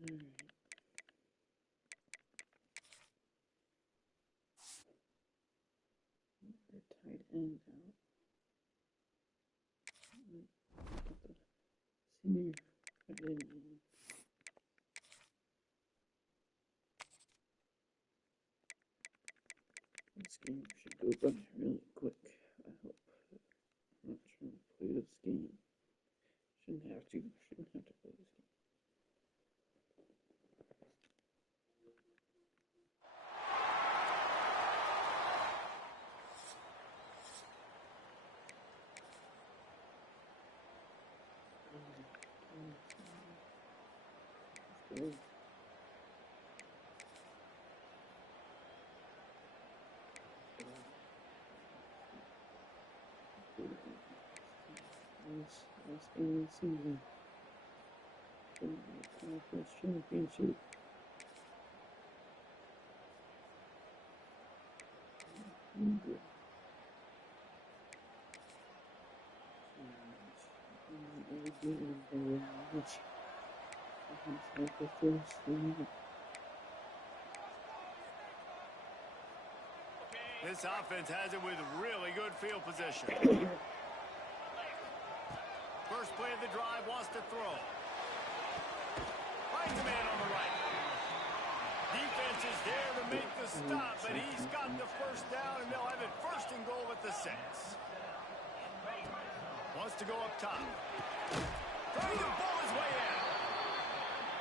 All right. Their tight ends out. Got the senior identity. This game should go by really quick, I hope. I'm not trying to play this game. Shouldn't have to play this game. Let's go. Last game of the season. Conference championship. This offense has it with really good field position. First play of the drive, wants to throw. Finds a man on the right. Defense is there to make the stop, but he's got the first down, and they'll have it first and goal at the 6. Wants to go up top. Trying to pull his way out.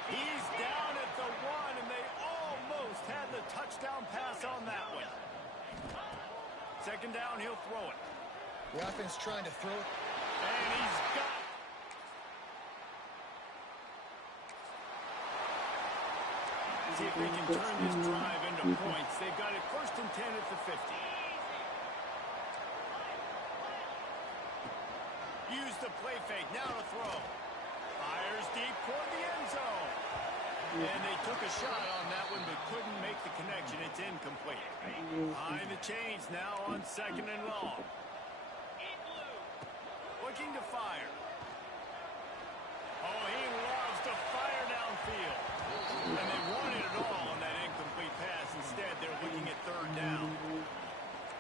He's down at the 1, and they almost had the touchdown pass on that one. Second down, he'll throw it. The offense trying to throw it. And he's got it. See if they can turn this drive into points. They've got it first and 10 at the 50. Use the play fake. Now to throw. Fires deep toward the end zone. And they took a shot on that one, but couldn't make the connection. It's incomplete. Behind the chains now on second and long. Looking to fire. Oh, he loves to fire downfield. And they wanted it all on that incomplete pass. Instead, they're looking at third down.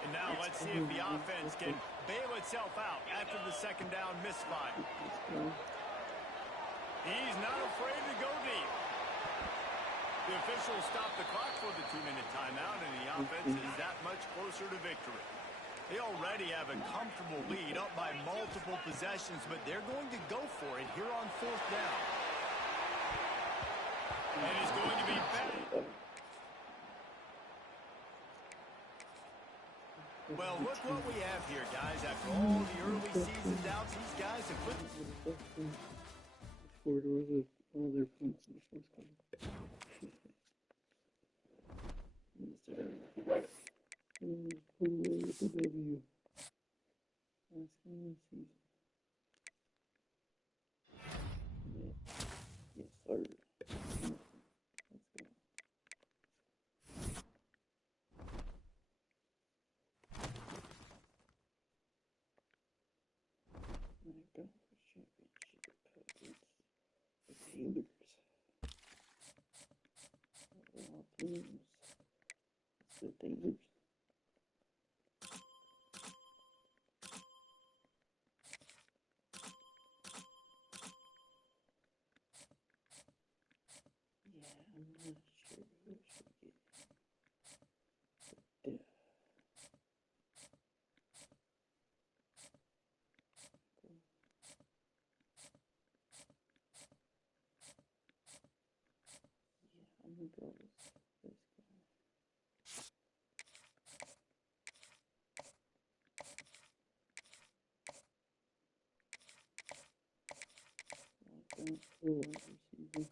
And now let's see if the offense can bail itself out after the second down misfire. He's not afraid to go deep. The officials stopped the clock for the 2-minute timeout, and the offense is that much closer to victory. They already have a comfortable lead up by multiple possessions, but they're going to go for it here on fourth down. And it's going to be better. Well, look what we have here, guys. After all the early season doubts, these guys have put... Four doors with all their points in the first quarter. And pull away with the W. Last game of the season. Yes, sir. Let's go. My conference championship against the Taylors. All teams. It's the Taylors. Yeah, I'm not sure who should get. But, yeah, I'm gonna go with this guy. Like that, wide receiver.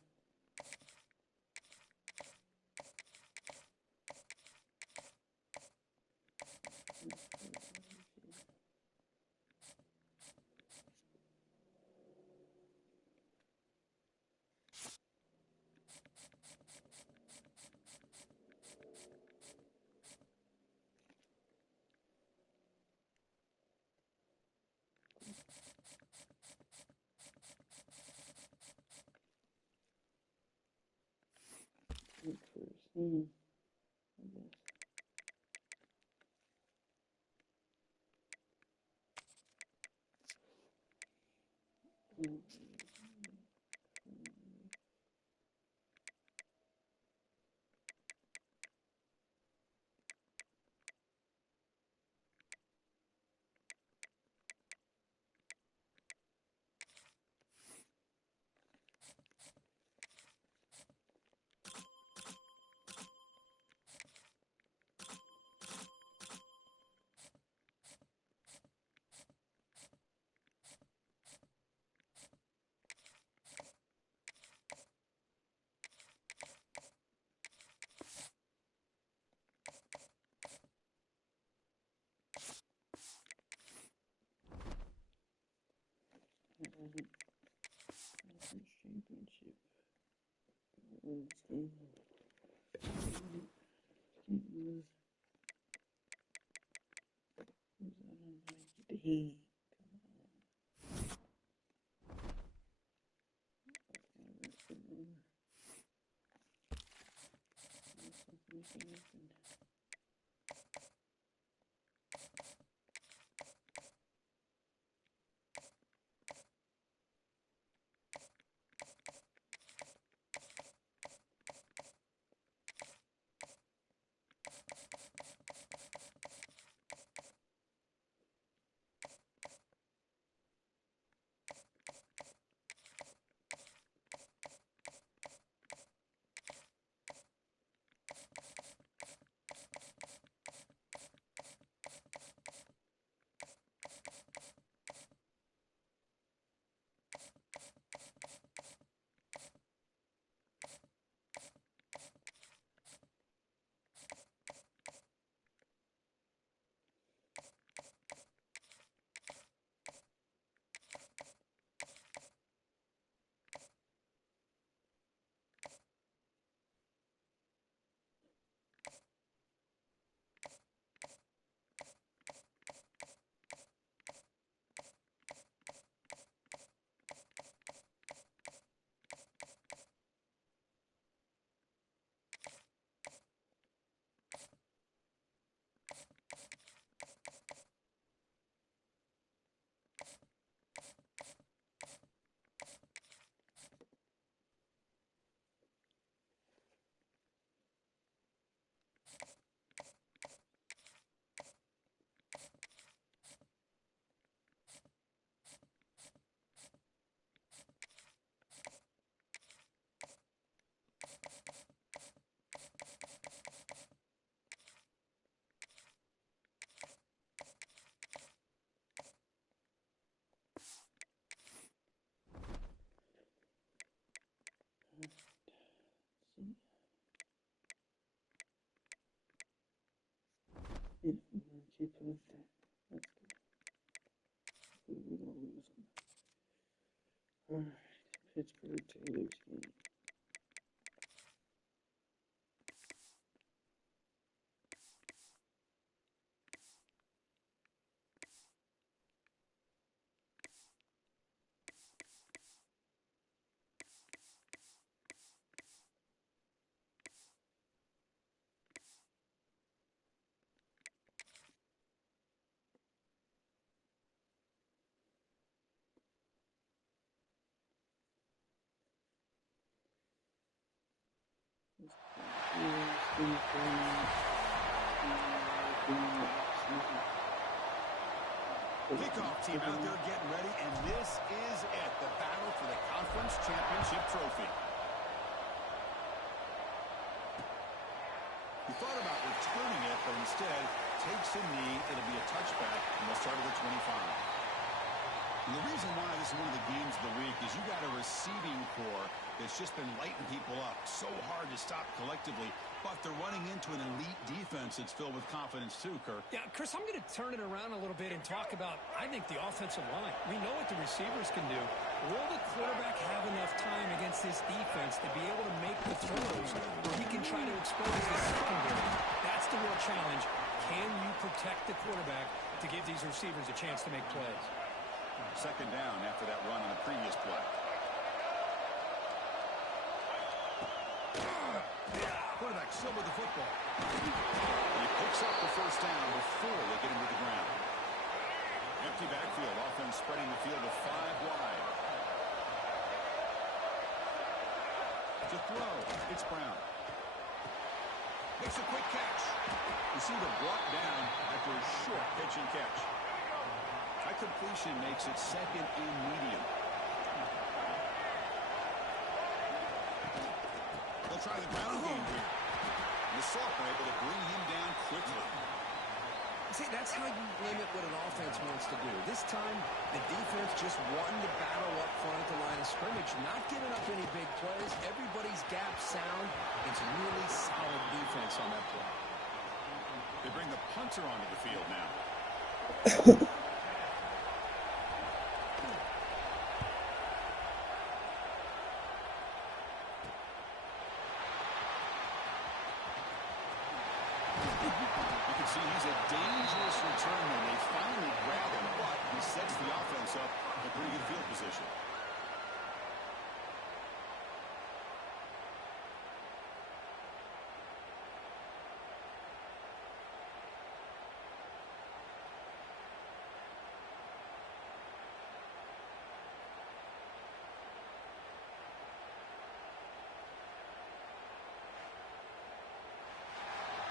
Look first, I guess. Who's that on 90? If we keep it there, that's good. Hopefully we don't lose them. Alright, Pittsburgh Taylor's game. Kickoff team out there getting ready, and this is it, the battle for the conference championship trophy. He thought about returning it, but instead takes a knee. It'll be a touchback, and they'll start at the 25. And the reason why this is one of the games of the week is you got a receiving corps that's just been lighting people up. So hard to stop collectively, but they're running into an elite defense that's filled with confidence too, Kirk. Yeah, Chris, I'm going to turn it around a little bit and talk about, I think, the offensive line. We know what the receivers can do. Will the quarterback have enough time against this defense to be able to make the throws where he can try to expose the secondary? That's the real challenge. Can you protect the quarterback to give these receivers a chance to make plays? Second down after that run on the previous play. Quarterback still with the football. He picks up the first down before they get him to the ground. Empty backfield. Offense spreading the field with 5 wide. To throw. It's Brown. Makes a quick catch. Receiver brought down after a short pitch and catch. That completion makes it second and medium. They'll try the ground game here. And the Soft able to bring him down quickly. See, that's how you limit what an offense wants to do. This time, the defense just won the battle up front at the line of scrimmage, not giving up any big plays. Everybody's gap sound. It's really solid defense on that play. They bring the punter onto the field now. You can see he's a dangerous return man. They finally grab him, but he sets the offense up in a pretty good field position.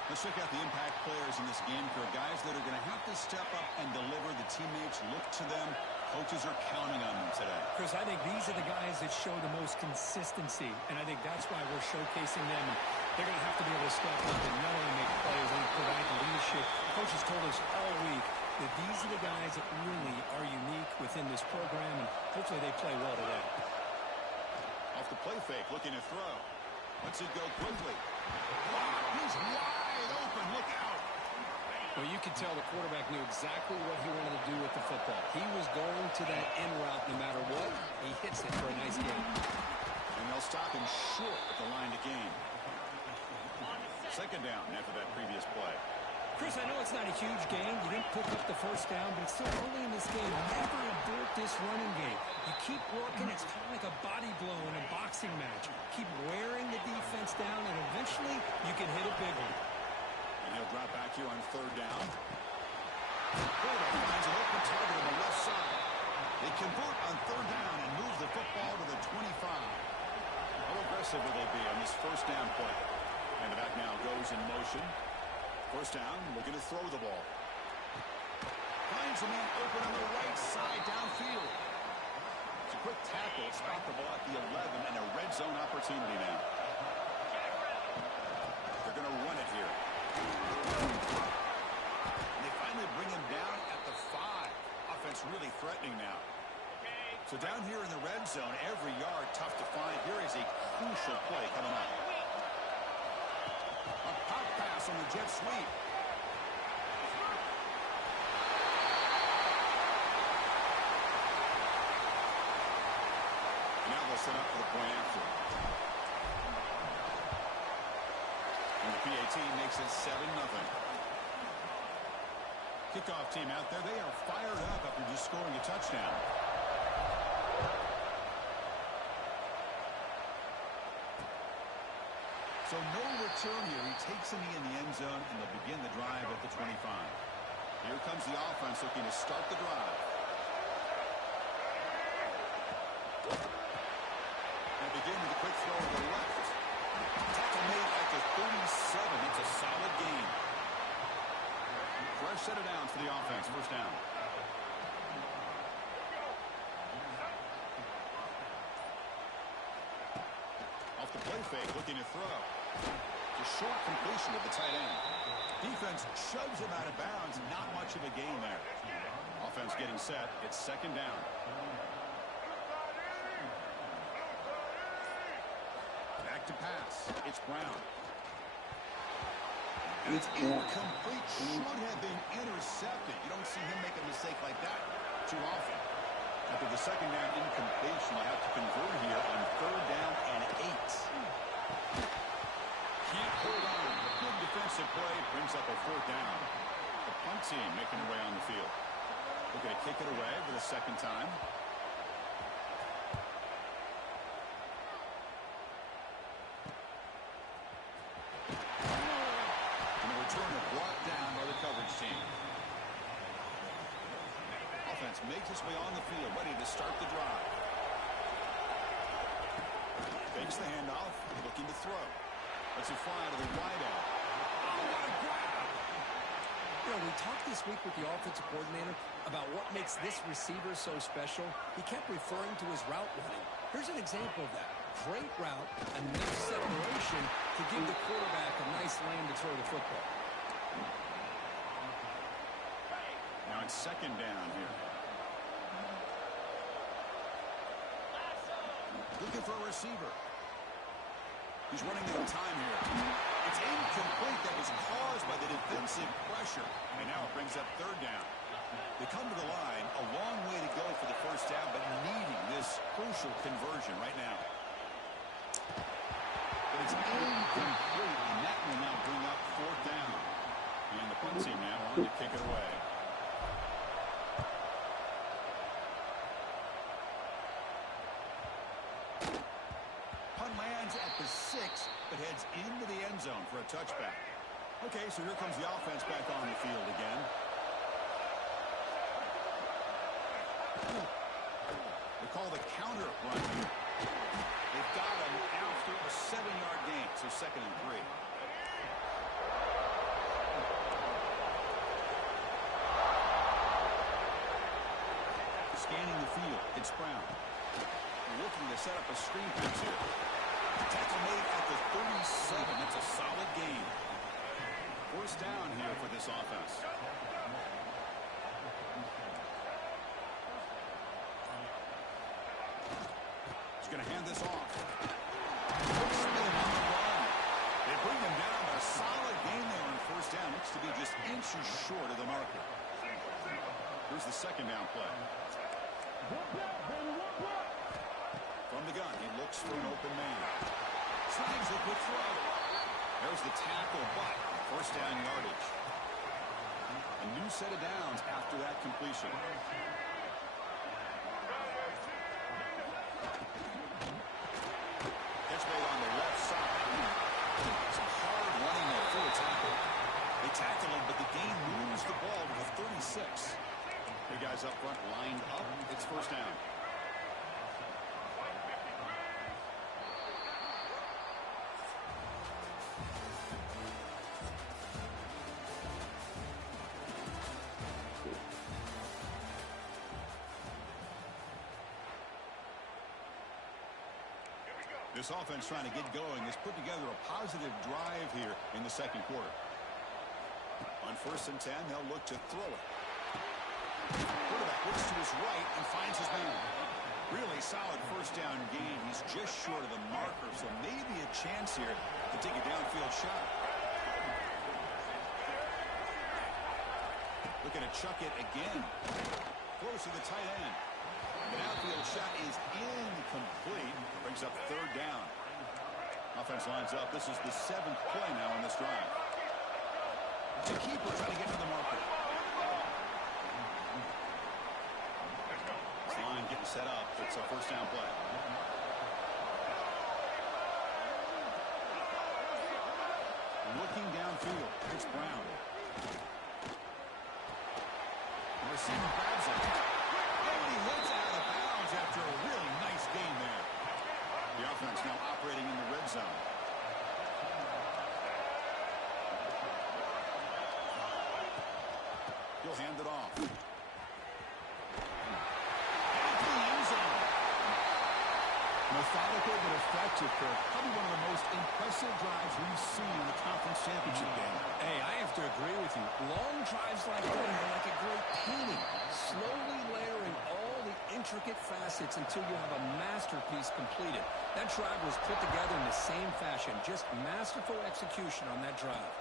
Let's check out the impact players in this game. For guys that are going to have to step up and deliver. The teammates look to them. Coaches are counting on them today. Chris, I think these are the guys that show the most consistency, and I think that's why we're showcasing them. They're going to have to be able to step up and not only make plays and provide the leadership. Coaches told us all week that these are the guys that really are unique within this program, and hopefully they play well today. Off the play fake, looking to throw. Lets it go quickly. Wow, he's wide open. Look out. Well, you could tell the quarterback knew exactly what he wanted to do with the football. He was going to that end route no matter what. He hits it for a nice gain. And they'll stop him short at the line to gain. Second down after that previous play. Chris, I know it's not a huge gain. You didn't pick up the first down, but it's still early in this game. Never abort this running game. You keep working. It's kind of like a body blow in a boxing match. Keep wearing the defense down, and eventually you can hit a big one. And he'll drop back here on third down. Quarterback finds an open target on the left side. They convert on third down and move the football to the 25. How aggressive will they be on this first down play? And the back now goes in motion. First down, looking to throw the ball. Finds a man open on the right side downfield. It's a quick tackle. Stop the ball at the 11 and a red zone opportunity now. They're going to run it here. And they finally bring him down at the 5. Offense really threatening now. So down here in the red zone, every yard tough to find. Here is a crucial play coming up. A pop pass on the jet sweep. Now they'll set up for the point after. And the PA team makes it 7-0. Kickoff team out there, they are fired up after just scoring a touchdown. So no return here. He takes him in the end zone, and they'll begin the drive at the 25. Here comes the offense looking to start the drive. And begin with a quick throw to the left. Tackle made at the 37. It's a solid gain. Fresh set of downs for the offense. First down. Off the play fake, looking to throw. It's a short completion of the tight end. Defense shoves him out of bounds. Not much of a gain there. Offense getting set. It's second down. Back to pass. It's Brown. And it's incomplete. Should have been intercepted. You don't see him make a mistake like that too often. After the second down incompletion, they'll have to convert here on third down and 8. Can't hold on. Good defensive play brings up a fourth down. The punt team making their way on the field. They're going to kick it away for the second time. And the return is brought down by the coverage team. Offense makes its way on the field, ready to start the drive. Fakes the handoff, looking to throw. Lets it fly to the wide end. Oh, what a grab! You know, we talked this week with the offensive coordinator about what makes this receiver so special. He kept referring to his route running. Here's an example of that. Great route, enough separation to give the quarterback a nice lane to throw the football. Now it's second down here. Looking for a receiver. He's running out of time here. It's incomplete. That was caused by the defensive pressure. And now it brings up third down. They come to the line, a long way to go for the first down, but needing this crucial conversion right now. But it's incomplete, and that will now bring up fourth down. team now on to kick it away. Punt lands at the 6, but heads into the end zone for a touchback. Okay, so here comes the offense back on the field again. They call the counter run here. They've got him after a 7-yard gain, so 2nd and 3. Scanning the field, it's Brown. Looking to set up a screen pass here. Tackle made at the 37. That's a solid gain. 1st down here for this offense. He's going to hand this off. They bring him down, but a solid gain there on 1st down. Looks to be just inches short of the marker. Here's the 2nd down play. From the gun, he looks for an open man. Slides it with throw. There's the tackle, but 1st down yardage. A new set of downs after that completion. Catch made on the left side. Some hard running there for a tackle. They tackle him, but the game moves the ball to the 36. The guys up front lined up. It's 1st down. This offense trying to get going has put together a positive drive here in the 2nd quarter. On 1st and 10, they'll look to throw it. Quarterback looks to his right and finds his man. Really solid 1st down gain. He's just short of the marker, so maybe a chance here to take a downfield shot. Looking to chuck it again. Close to the tight end. The downfield shot is incomplete. Brings up 3rd down. Offense lines up. This is the 7th play now on this drive. The keeper trying to get to the marker. This line getting set up. It's a 1st down play. Looking downfield. It's Brown. The receiver grabs it. And he hits out of bounds after a really nice gain there. The offense now operating in the red zone. He'll hand it off. Methodical but effective for probably one of the most impressive drives we've seen in the conference championship game. Hey, I have to agree with you. Long drives like that are like a great painting. Slowly layering all the intricate facets until you have a masterpiece completed. That drive was put together in the same fashion. Just masterful execution on that drive.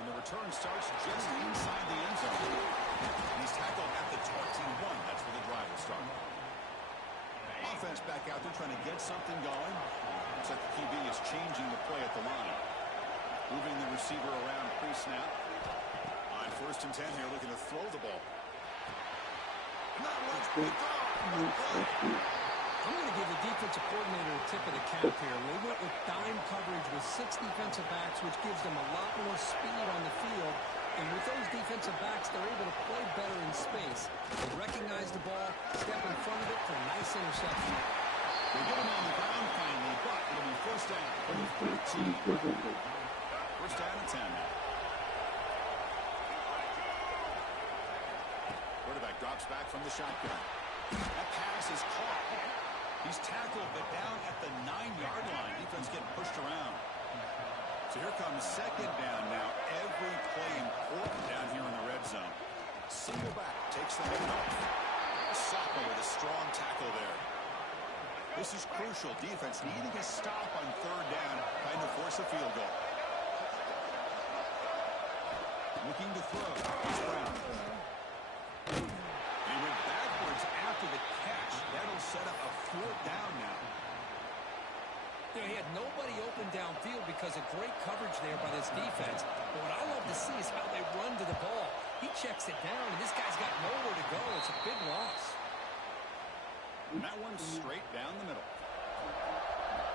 And the return starts just inside the end zone. He's tackled at the 21. That's where the drive will start. Offense back out there trying to get something going. Looks like the QB is changing the play at the line. Moving the receiver around pre-snap. On 1st and 10 here, looking to throw the ball. Not much big I'm going to give the defensive coordinator a tip of the cap here. They went with dime coverage with 6 defensive backs, which gives them a lot more speed on the field. And with those defensive backs, they're able to play better in space. They recognize the ball, step in front of it for a nice interception. They get him on the ground finally, but it'll be 1st down for the 13. 1st down and 10 now. Quarterback drops back from the shotgun. That pass is caught. He's tackled, but down at the 9-yard line. Defense getting pushed around. So here comes 2nd down now. Every play important down here in the red zone. Single back takes the head off. Soppa with a strong tackle there. This is crucial. Defense needing a stop on 3rd down, trying to force a field goal. Looking to throw. Here's Brown. And he went backwards after the catch. That'll set up a 4th down now. You know, he had nobody open downfield because of great coverage there by this defense. But what I love to see is how they run to the ball. He checks it down, and this guy's got nowhere to go. It's a big loss. And that one's straight down the middle.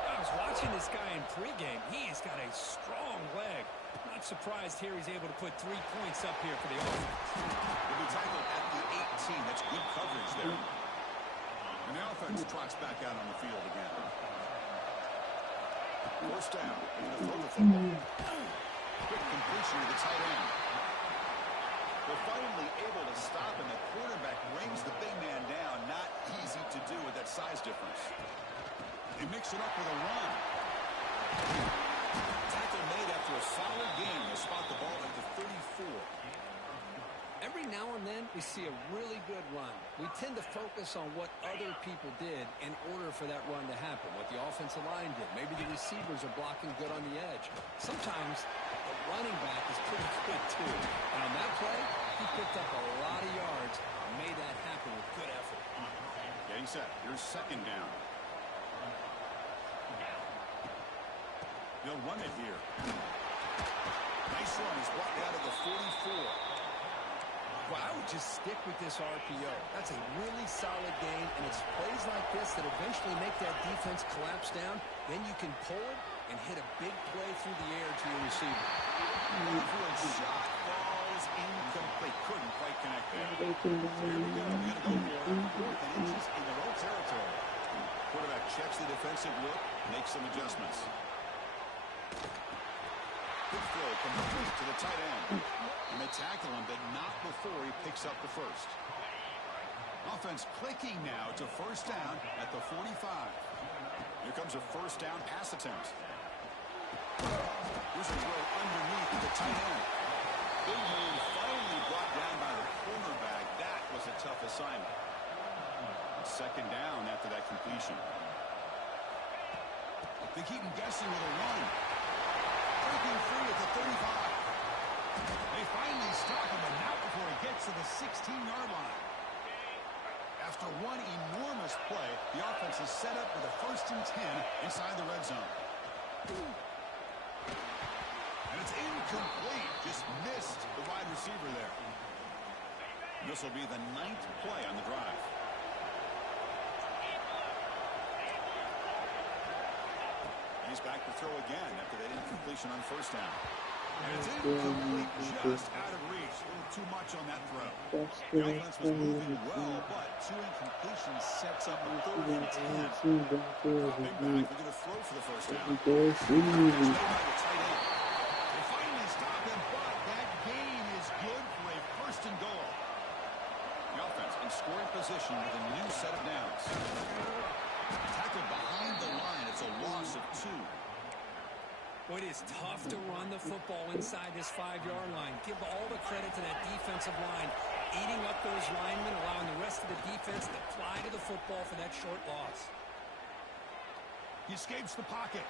I was watching this guy in pregame. He's got a strong leg. Not surprised here he's able to put 3 points up here for the offense. He'll be tackled at the 18. That's good coverage there. And the offense trots back out on the field again. First down. He's going to throw the football. Quick completion to the tight end. They're finally able to stop, and the quarterback brings the big man down. Not easy to do with that size difference. They mix it up with a run. Tackle made after a solid game to spot the ball at the 34. Every now and then, we see a really good run. We tend to focus on what other people did in order for that run to happen, what the offensive line did. Maybe the receivers are blocking good on the edge. Sometimes the running back is pretty good, too. And on that play, he picked up a lot of yards and made that happen with good effort. Getting set. Here's second down. They'll run it here. Nice run. He's brought down to the 44. Well, I would just stick with this RPO. That's a really solid game, and it's plays like this that eventually make that defense collapse down. Then you can pull it and hit a big play through the air to your receiver. Field shot falls incomplete. Couldn't quite connect there. So here we go. We're going to go for 4th and inches in their own territory. Quarterback checks the defensive look, makes some adjustments. Quick throw complete to the tight end. And they tackle him, but not before he picks up the first. Offense clicking now to first down at the 45. Here comes a first down pass attempt. Here's a throw underneath to the tight end. Big man finally brought down by the cornerback. That was a tough assignment. Second down after that completion. They keep him guessing with a run. Breaking free at the 35. They finally stop him, but not before he gets to the 16-yard line. After one enormous play, the offense is set up with a 1st and 10 inside the red zone. And it's incomplete. Just missed the wide receiver there. This will be the 9th play on the drive. He's back to throw again after that incompletion on first down. And it's incomplete, just out of reach. A little too much on that throw. The offense was moving well, but 2 incompletions sets up a 3rd and 10. Dropping back, looking to throw for the first down. They finally stop him, but that gain is good for a 1st and goal. The offense in scoring position with a new set of downs. Tackled behind the line. It's a loss of 2. Well, it is tough to run the football inside this 5-yard line. Give all the credit to that defensive line, eating up those linemen, allowing the rest of the defense to fly to the football for that short loss. He escapes the pocket.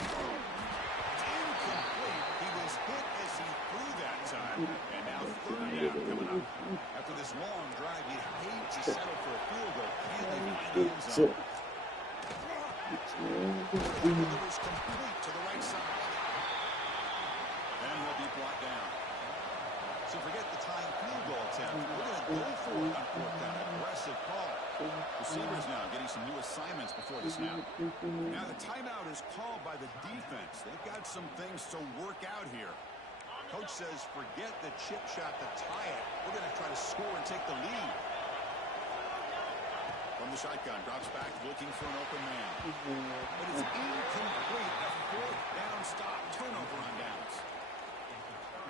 It's incomplete. He was hit as he threw that time. And now 3rd down coming up. After this long drive, you'd hate to settle for a field goal. Can they find the end zone? Delivers complete to the right side. And he'll be brought down. So forget the tying field goal attempt. We're going to go for it on 4th down. Aggressive call. Receivers now getting some new assignments before the snap. Now the timeout is called by the defense. They've got some things to work out here. Coach says forget the chip shot to tie it. We're going to try to score and take the lead. From the shotgun, drops back, looking for an open man. But it's incomplete. A 4th down stop. Turnover on downs.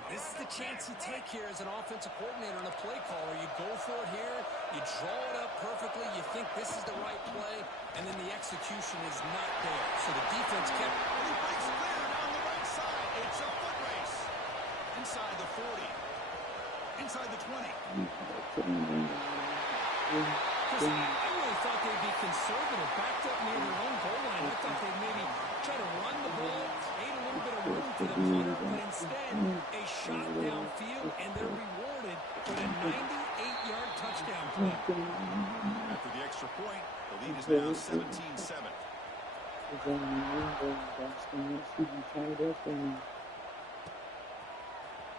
This is the chance you take here as an offensive coordinator and a play caller. You go for it here. You draw it up perfectly. You think this is the right play, and then the execution is not there. So the defense kept... And he breaks clear down the right side. It's a foot race. Inside the 40. Inside the 20. Chris, I really thought they'd be conservative, backed up near their own goal line. I thought they'd maybe try to run the ball, create a little bit of room for the punter, but instead, a shot downfield, and they're rewarded with a 98-yard touchdown play. After the extra point, the lead is now 17-7. Because I'm going Boston, should be fired up and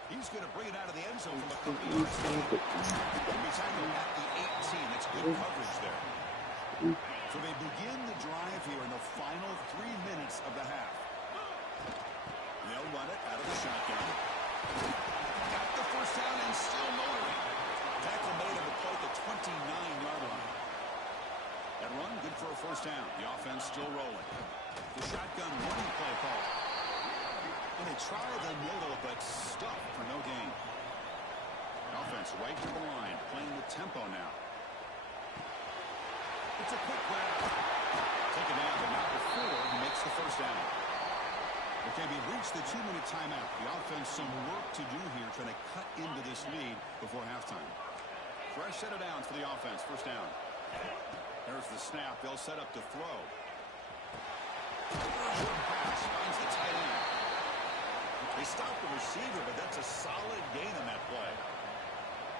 He's going to bring it out of the end zone from a couple yards. He's tackled at the 18. That's good coverage there. So they begin the drive here in the final 3 minutes of the half. They'll run it out of the shotgun. Got the first down and still motoring. Tackle made on the play at the 29-yard line. That run, good for a first down. The offense still rolling. The shotgun running play call. And they try the middle, but stuck for no gain. Offense right to the line, playing with tempo now. It's a quick grab. Take it down, but not before he makes the first down. Okay, we've reached the 2-minute timeout. The offense some work to do here, trying to cut into this lead before halftime. Fresh set of downs for the offense. First down. There's the snap. They'll set up to throw. Short pass finds the tight end. They stop the receiver, but that's a solid gain on that play.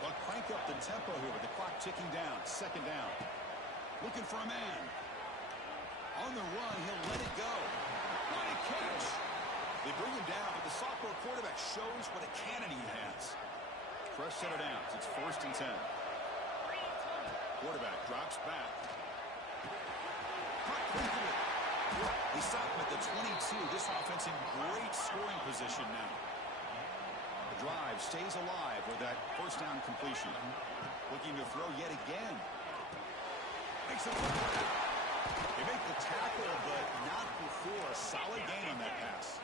They'll crank up the tempo here with the clock ticking down. Second down. Looking for a man. On the run, he'll let it go. What a catch. They bring him down, but the sophomore quarterback shows what a cannon he has. Fresh set of downs. It's 1st and 10. Quarterback drops back. Cut quickly. They stop him at the 22. This offense in great scoring position now. The drive stays alive with that first down completion. Looking to throw yet again. Makes a play. They make the tackle, but not before a solid gain on that pass.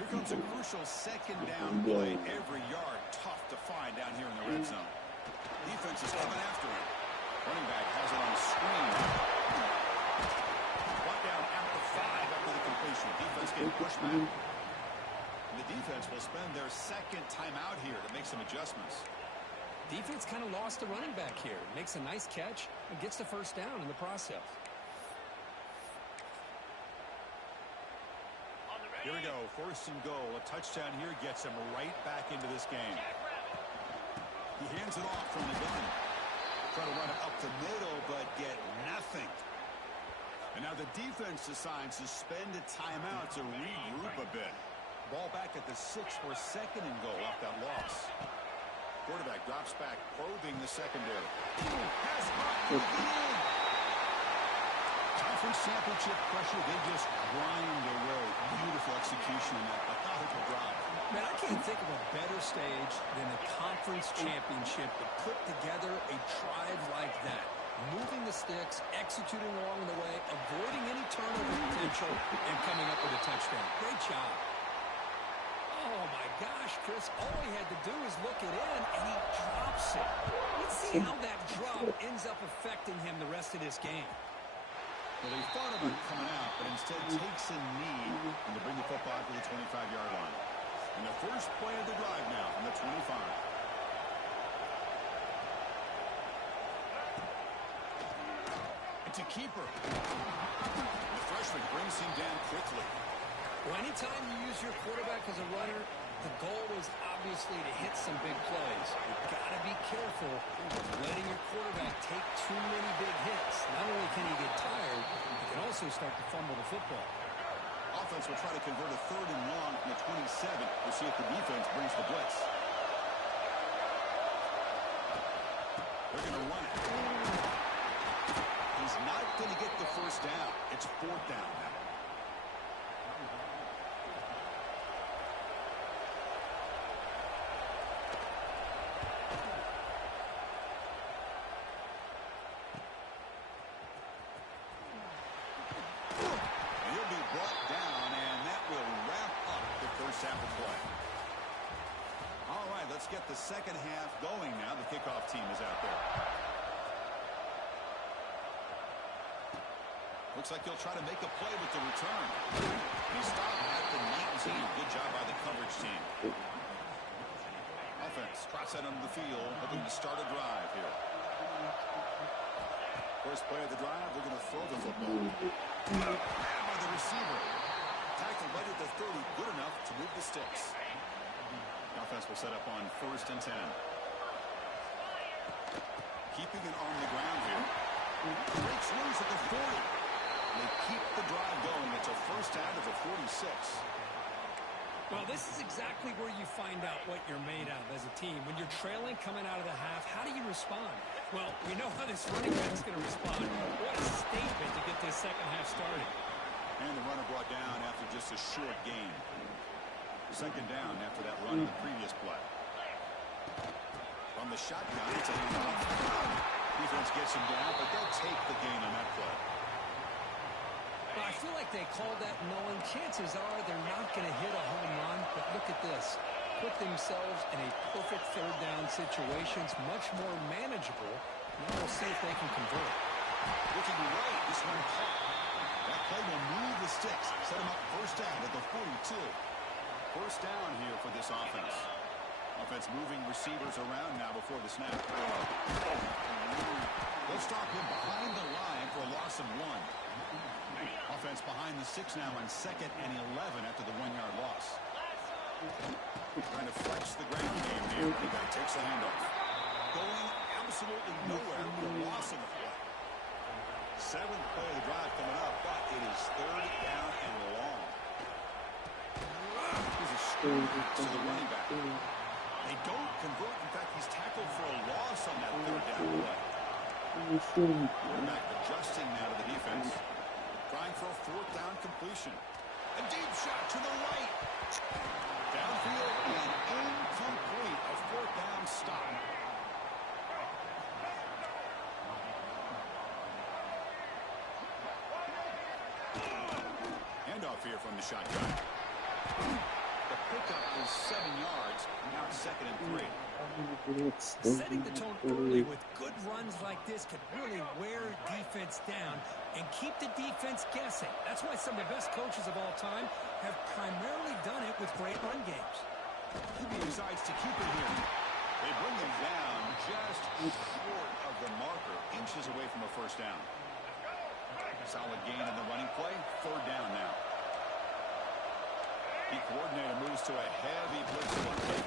Here comes a crucial second down play. Every yard tough to find down here in the red zone. Defense is coming after him. Running back has it on the screen. Brought down at the 5 after the completion. Defense getting pushed back. And the defense will spend their second timeout here to make some adjustments. Defense kind of lost the running back here. Makes a nice catch and gets the first down in the process. Here we go. 1st and goal. A touchdown here gets him right back into this game. He hands it off from the gun. Try to run it up the middle, but get nothing. And now the defense decides to spend a timeout to regroup a bit. Ball back at the 6 for 2nd and goal off that loss. Quarterback drops back, probing the secondary. Has Conference championship pressure, they just grind away. Beautiful execution in that methodical drive. Man, I can't think of a better stage than the conference championship to put together a drive like that. Moving the sticks, executing along the way, avoiding any turnover potential, and coming up with a touchdown. Great job. Oh, my gosh, Chris. All he had to do is look it in, and he drops it. Let's see how that drop ends up affecting him the rest of this game. Well, he thought about coming out, but instead takes a knee and to bring the football to the 25-yard line. And the first play of the drive now from the 25. It's a keeper. The freshman brings him down quickly. Well, anytime you use your quarterback as a runner, the goal is obviously to hit some big plays. You've got to be careful of letting your quarterback take too many big hits. Not only can he get tired, he can also start to fumble the football. Offense will try to convert a 3rd and long from the 27. We'll see if the defense brings the blitz. They're going to run it. He's not going to get the first down. It's 4th down now. Let's get the second half going now. The kickoff team is out there. Looks like he'll try to make a play with the return. He stopped at the 19. Good job by the coverage team. Offense trots out onto the field, hoping to start a drive here. First play of the drive, they're going to throw the football. Grab by the receiver. Tackle right at the 30. Good enough to move the sticks. The offense will set up on 1st and 10. Keeping it on the ground here. Breaks loose at the 40. And they keep the drive going. It's a first down to the 46. Well, this is exactly where you find out what you're made of as a team. When you're trailing coming out of the half, how do you respond? Well, we know how this running back's going to respond. What a statement to get this second half started. And the runner brought down after just a short gain. Second down after that run in the previous play. From the shotgun, it's a handoff. Defense gets him down, but they'll take the gain on that play. Well, I feel like they called that knowing chances are they're not going to hit a home run, but look at this. Put themselves in a perfect third down situation. It's much more manageable. Now we'll see if they can convert. Looking right, this one caught. That play will move the sticks. Set him up first down at the 42. First down here for this offense. Offense moving receivers around now before the snap. They'll stop him behind the line for a loss of 1. Offense behind the 6 now on 2nd and 11 after the 1-yard loss. Trying to flex the ground game here. The guy takes the handoff. Going absolutely nowhere for a loss of the play. 7th play of the drive coming up, but it is 3rd down and long. Here's a screen to the running back. They don't convert. In fact, he's tackled for a loss on that 3rd down play. Quarterback adjusting now to the defense. Trying for a 4th down completion. A deep shot to the right. Downfield and incomplete. A 4th down stop. Handoff here from the shotgun. The pickup is 7 yards. Now it's 2nd and 3. Setting the tone early with good runs like this can really wear defense down and keep the defense guessing. That's why some of the best coaches of all time have primarily done it with great run games. He decides to keep it here. They bring him down just short of the marker, inches away from a first down. Solid gain in the running play. 3rd down now. The coordinator moves to a heavy blitz play.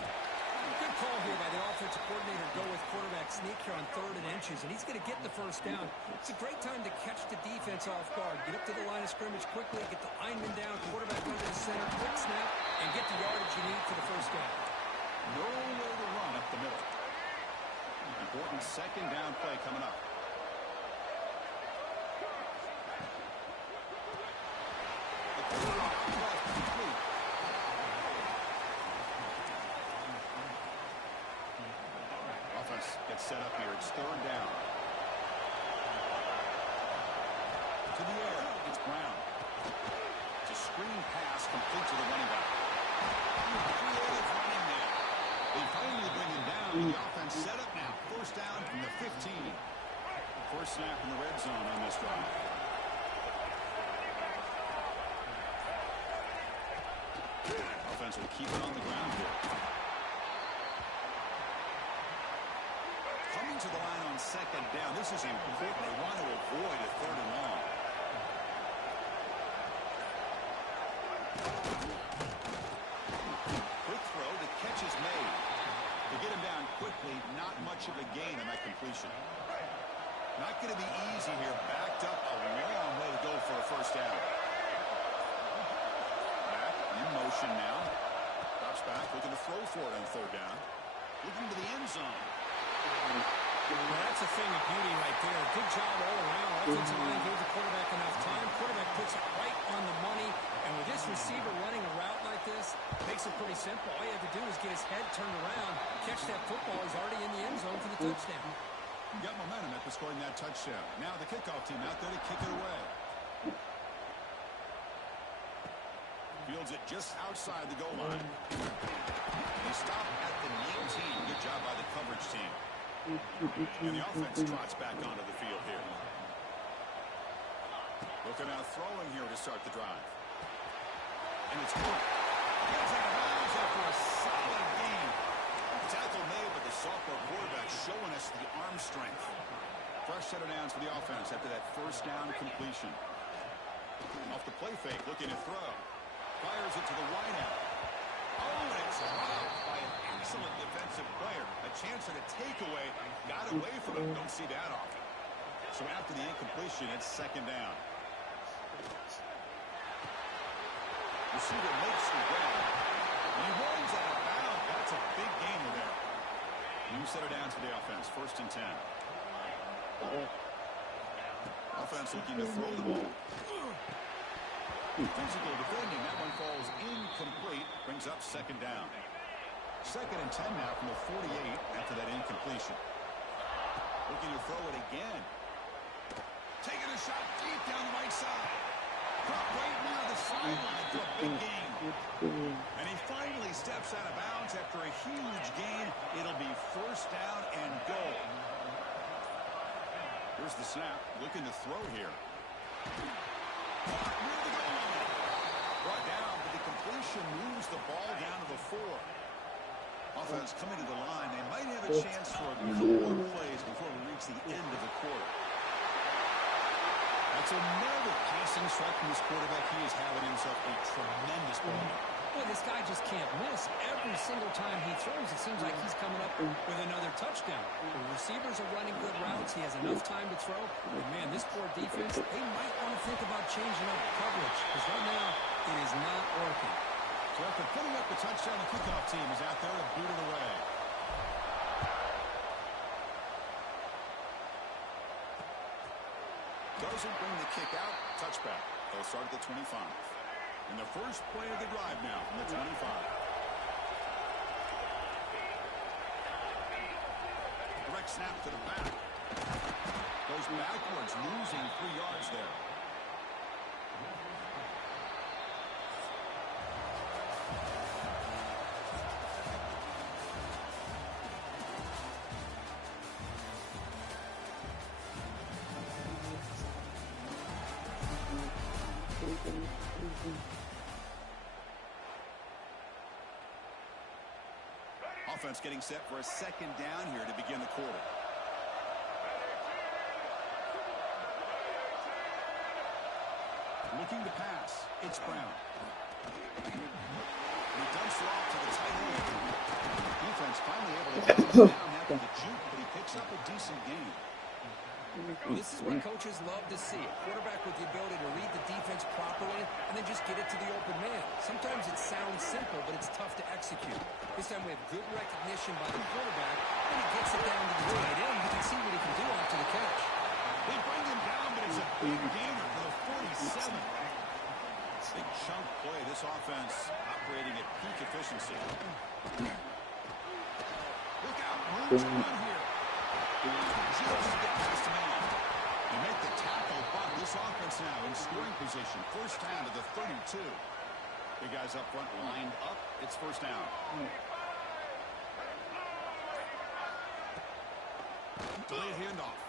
Good call here by the offensive coordinator to go with quarterback sneak here on 3rd and inches, and he's going to get the first down. It's a great time to catch the defense off guard. Get up to the line of scrimmage quickly, get the lineman down, quarterback under the center, quick snap, and get the yardage you need for the first down. Nowhere to run up the middle. Important 2nd down play coming up. Offense gets set up here. It's 3rd down. To the air. It's Brown. It's a screen pass complete to the running back. Creative running there. They finally bring him down. The offense set up now. First down from the 15. First snap in the red zone on this drive. Offense will keep it on the ground here. Coming to the line on 2nd down. This is important. They want to avoid a 3rd and long. Quick throw. The catch is made. To get him down quickly, not much of a gain on that completion. Not going to be easy here. Backed up a long way to go for a first down. Back in motion now. Drops back, looking to throw for it on 3rd down. Looking to the end zone. Well, that's a thing of beauty right there. Good job all around. Offensive line gave the quarterback enough time. Quarterback puts it right on the money. And with this receiver running a route like this, makes it pretty simple. All you have to do is get his head turned around, catch that football. He's already in the end zone for the touchdown. Got momentum after scoring that touchdown. Now the kickoff team out there to kick it away. Fields it just outside the goal line. They stop at the 19. Good job by the coverage team. And the offense trots back onto the field here. Looking out throwing here to start the drive. And it's caught. Gets out of bounds after a solid game. Tackle made, but the sophomore quarterback showing us the arm strength. Fresh set of downs for the offense after that first down completion. Off the play fake, looking to throw. Fires it to the wideout. Oh, and it's robbed by an excellent defensive player. A chance at a takeaway. Got away from him. Don't see that often. So after the incompletion, it's 2nd down. Receiver makes the grab. And he rolls out of bounds. That's a big gain there. New set of downs for the offense. 1st and 10. Offense looking to throw the ball. Physical defending. That one falls incomplete. Brings up 2nd down. 2nd and 10 now from the 48 after that incompletion. Looking to throw it again. Taking a shot deep down the right side. Caught right near the sideline for a big gain. And he finally steps out of bounds after a huge gain. It'll be 1st down and goal. Here's the snap. Looking to throw here. Caught near the goal line. Brought down, but the completion moves the ball down to the 4. Offense coming to the line. They might have a chance for a couple more plays before we reach the end of the quarter. That's another passing strike from this quarterback. He is having himself a tremendous ball. Boy, this guy just can't miss. Every single time he throws, it seems like he's coming up with another touchdown. The receivers are running good routes. He has enough time to throw. But, man, this poor defense, they might want to think about changing up coverage. Because right now, it is not working. So after putting up the touchdown, the kickoff team is out there to boot it away. Doesn't bring the kick out. Touchback. They'll start at the 25. And the first play of the drive now from the 25. Direct snap to the back. Goes backwards, losing 3 yards there. Offense getting set for a 2nd down here to begin the quarter. Looking to pass. It's Brown. He dumps it off to the tight end. Defense finally able to calm him down after the juke, but he picks up a decent gain. This is what coaches love to see. A quarterback with the ability to read the defense properly and then just get it to the open man. Sometimes it sounds simple, but it's tough to execute. This time we have good recognition by the quarterback, and he gets it down to the tight end. You can see what he can do after the catch. They bring him down, but it's a big gainer for the 47. Big chunk play. This offense operating at peak efficiency. Look out. Room to run here. Just to get past the man. They make the tackle, but this offense now in scoring position. 1st down to the 32. Big guys up front lined up. It's 1st down. Delayed handoff.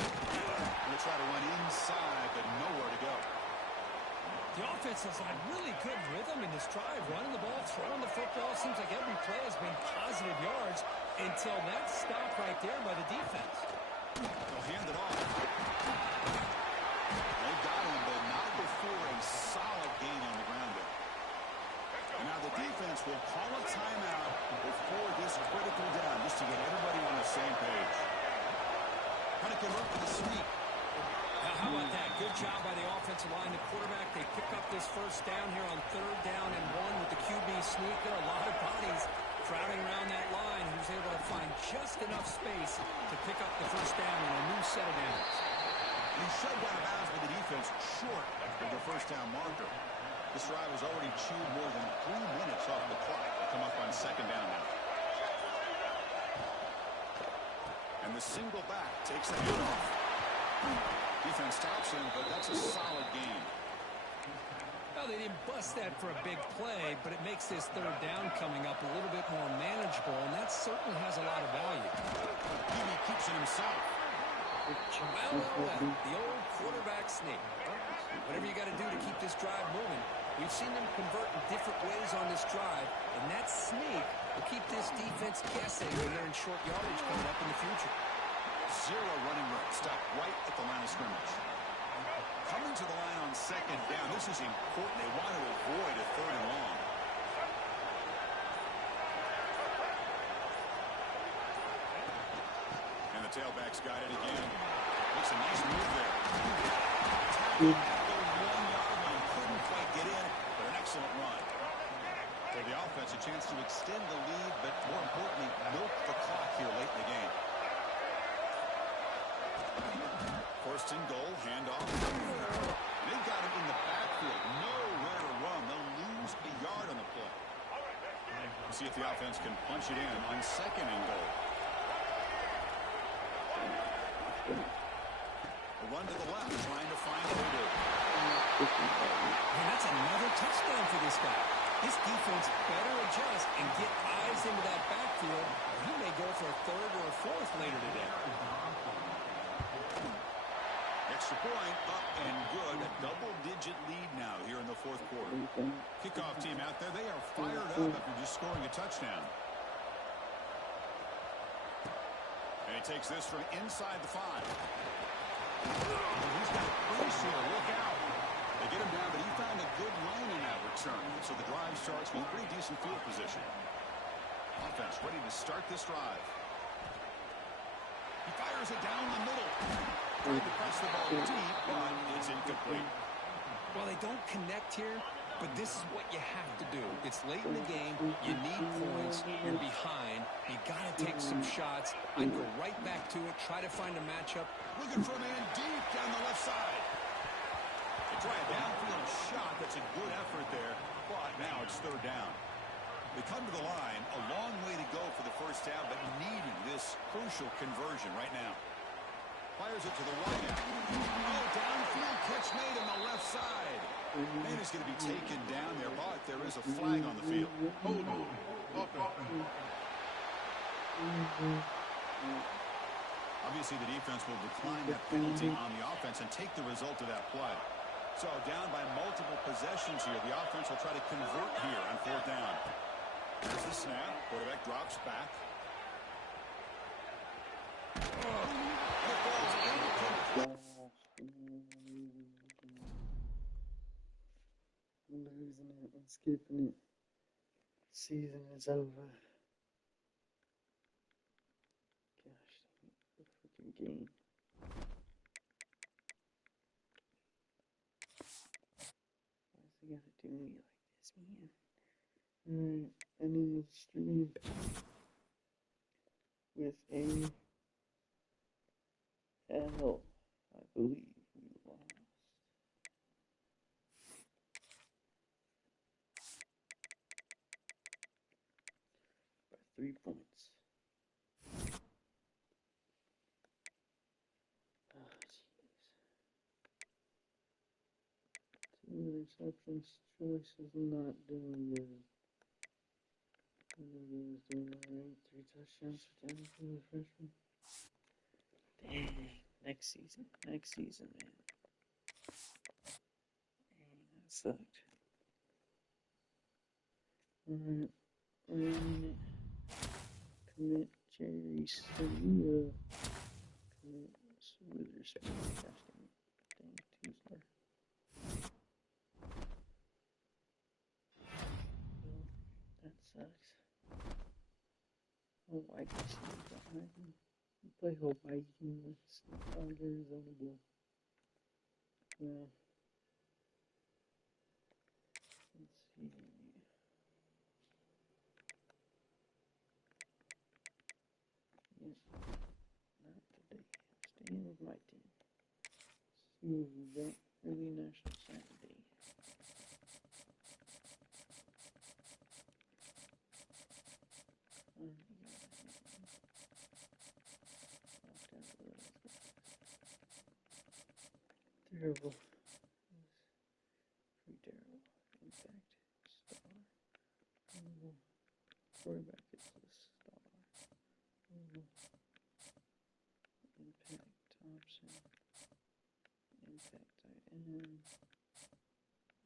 Going to try to run inside, but nowhere to go. The offense has had really good rhythm in this drive, running the ball, throwing the football. Seems like every play has been positive yards until that stop right there by the defense. They'll hand it off. They got him, but not before a solid gain on the ground there. And now the defense will call a timeout before this critical down, just to get everybody on the same page. Kind of can look for the sneak. Now, how about that? Good job by the offensive line. The quarterback, they pick up this 1st down here on 3rd down and 1 with the QB sneak. There are a lot of bodies crowding around that line. He was able to find just enough space to pick up the 1st down in a new set of downs. He shoved out of bounds with the defense short of the 1st down marker. This drive has already chewed more than 3 minutes off the clock. They come up on 2nd down now. And the single back takes the handoff. Defense stops him, but that's a solid gain. Well, they didn't bust that for a big play, but it makes this 3rd down coming up a little bit more manageable, and that certainly has a lot of value. He keeps it himself. Well, the old quarterback sneak. Whatever you got to do to keep this drive moving. We've seen them convert in different ways on this drive, and that sneak will keep this defense guessing when they're in short yardage coming up in the future. 0 running room. Stop right at the line of scrimmage. Coming to the line on 2nd down. This is important. They want to avoid a 3rd and long. And the tailback's got it again. Makes a nice move there. Tackle at the 1-yard line. Couldn't quite get in. the offense a chance to extend the lead, but more importantly, milk the clock here late in the game. First and goal, handoff. They've got him in the backfield. Nowhere to run. They'll lose a yard on the play. We'll see if the offense can punch it in on second and goal. A run to the left, trying to find Odell. And that's another touchdown for this guy. His defense better adjust and get eyes into that backfield, or he may go for a third or a fourth later today. Extra point, up and good. A double-digit lead now here in the fourth quarter. Kickoff team out there, they are fired up after just scoring a touchdown. And he takes this from inside the 5. He's got space here. Look out. They get him down, but he found a good lane in that return. So the drive starts with pretty decent field position. Offense ready to start this drive. He fires it down the middle. Trying to press the ball deep, but it's incomplete. Well, they don't connect here, but this is what you have to do. It's late in the game. You need points. You're behind. You got to take some shots. I'd go right back to it, try to find a matchup. Looking for a man deep down the left side. They try a downfield shot. That's a good effort there, but now it's third down. They come to the line, a long way to go for the first down, but needing this crucial conversion right now. Fires it to the right out. Oh, downfield catch made on the left side. Man is going to be taken down there, but there is a flag on the field. Hold on. Offense. Obviously, the defense will decline that penalty on the offense and take the result of that play. So down by multiple possessions here, the offense will try to convert here on fourth down. There's the snap. Quarterback drops back. Losing it and skipping it. Season is over. Gosh, the freaking game. Why's he gotta do me like this, man? Alright, ending the stream with a L, I believe we lost. By 3 points. Oh, jeez. 2 interceptions. Choice is not doing good. Is doing alright. 3 touchdowns for Denver from the freshman. Dang. Next season, man. Dang, that sucked. Alright. Commit Jerry Sevilla. Commit Witherspoon. Gosh dang it. Dang, too slow. Well, that sucks. Oh, wide receiver behind him. Play Hawaii with Arizona Blue. Yeah. Let's see. Yep. Not today. Staying with my team. See that early National Saturday. Terrible. Pretty terrible. In fact, star. Quarterback is the star. Impact Thompson. Impact tight end.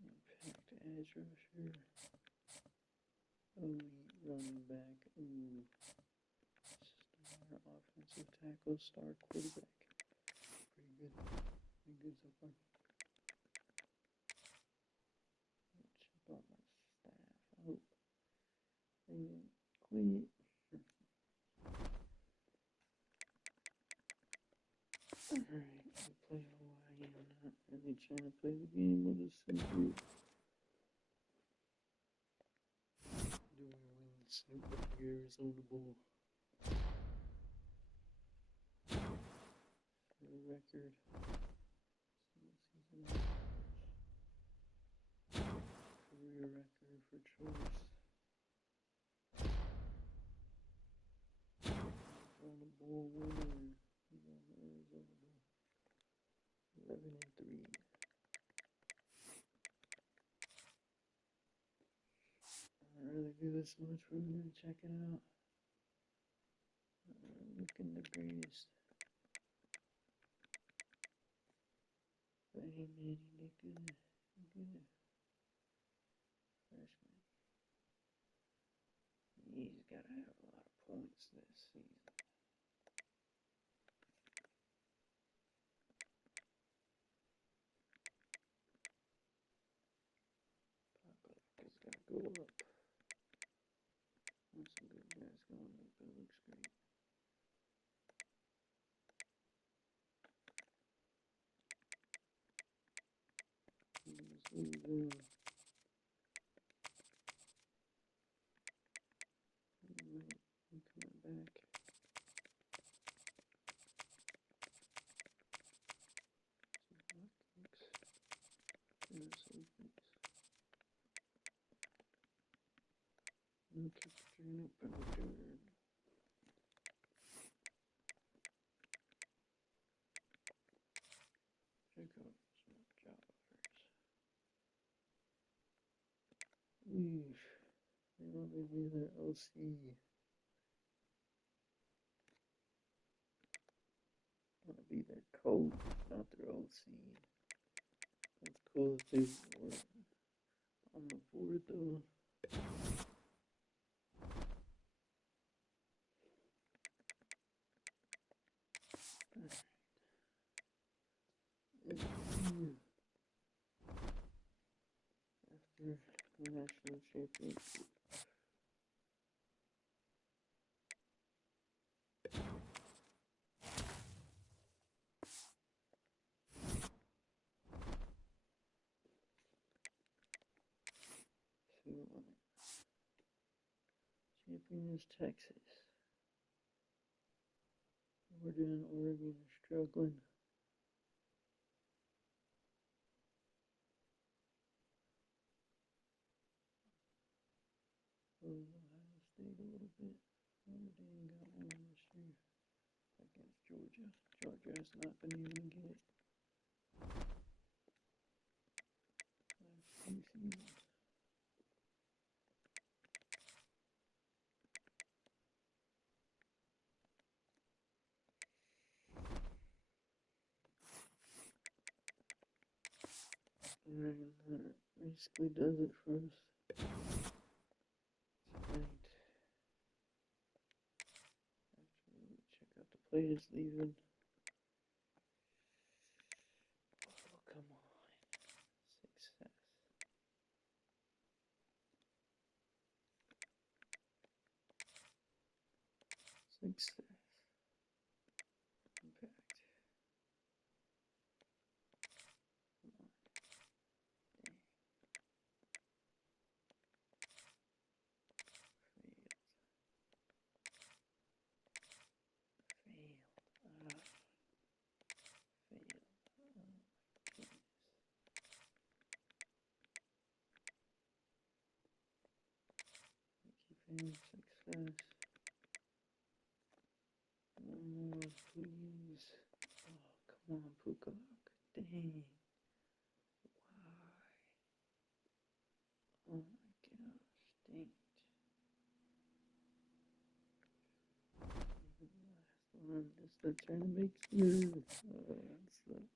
Impact edge rusher. Elite running back. Ooh. Star offensive tackle. Star quarterback. Pretty good. Pretty good so far. Check out my staff. I hope they didn't quit. Alright, we play Hawaii. I'm not really trying to play the game. We'll just see through. Snoop Dogg, Arizona Bowl. For the record, career record for choice. Arizona Bowl winner. He's on the Arizona Bowl. 11-3. I don't really do this much. We're gonna check it out. Looking the greatest. But hey man, he did good. Good. Freshman. He's gotta have a lot of points this season. He's gotta go up. There's some good guys going up. It looks great. He's leaving. I'm coming back. No temperature open return. Check out some job offers. Eesh. They want me to be their OC. I want to be their coach, not their OC. That's cool if they were on the board though. After the national championship. Champion is Texas. Georgia and Oregon are struggling. Ohio State a little bit. Notre Dame got one this year against Georgia. Georgia has not been able to get it. Last 2 seasons. And that basically does it for us tonight. Actually, check out the players leaving. Oh, come on. Success. Success. Impact. Come on. Dang. Failed. Failed. Failed. Oh my goodness. Keep success. One more, please. Oh, come on, Puka. Dang. Why? Oh my gosh. Dang it. Last one. Just start trying to make smooth. Oh, that sucks.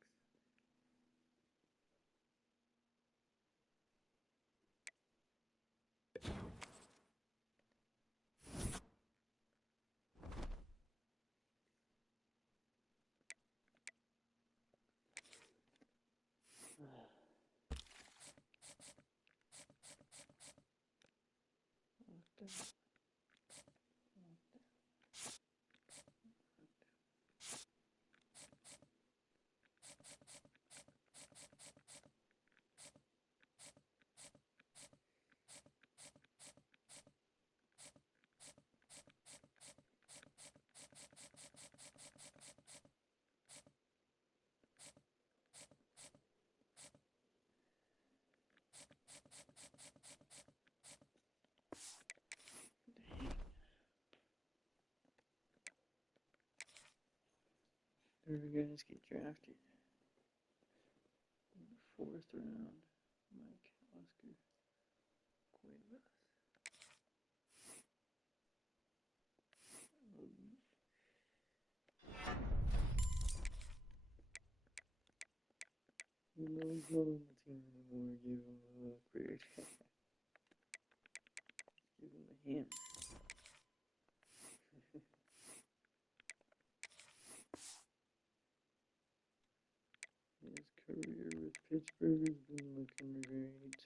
Whoever guys get drafted in the 4th round. Mike Oscar Cuevas. You know he's not on the team anymore. Give him a upgrade. Give him a hand. His career with Pittsburgh has been looking great.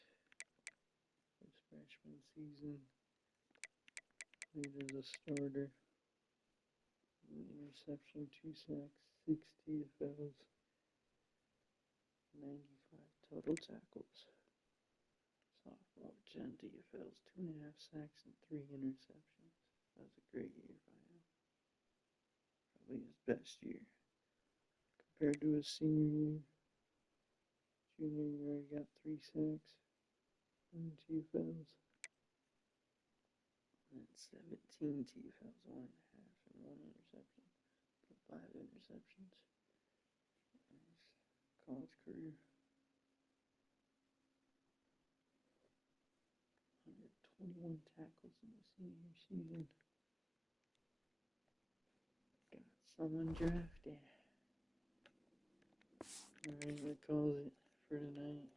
His freshman season, played as a starter. An interception, 2 sacks, 6 TFLs, 95 total tackles. Sophomore, 10 TFLs, 2.5 sacks, and 3 interceptions. That was a great year by him. Probably his best year. Compared to his senior year. Junior year, he got 3 sacks, 1 TFLs, and 17 TFLs, 1.5, and 1 interception. 5 interceptions. His college career. 121 tackles in the senior season. Got someone drafted. Alright, that calls it for tonight.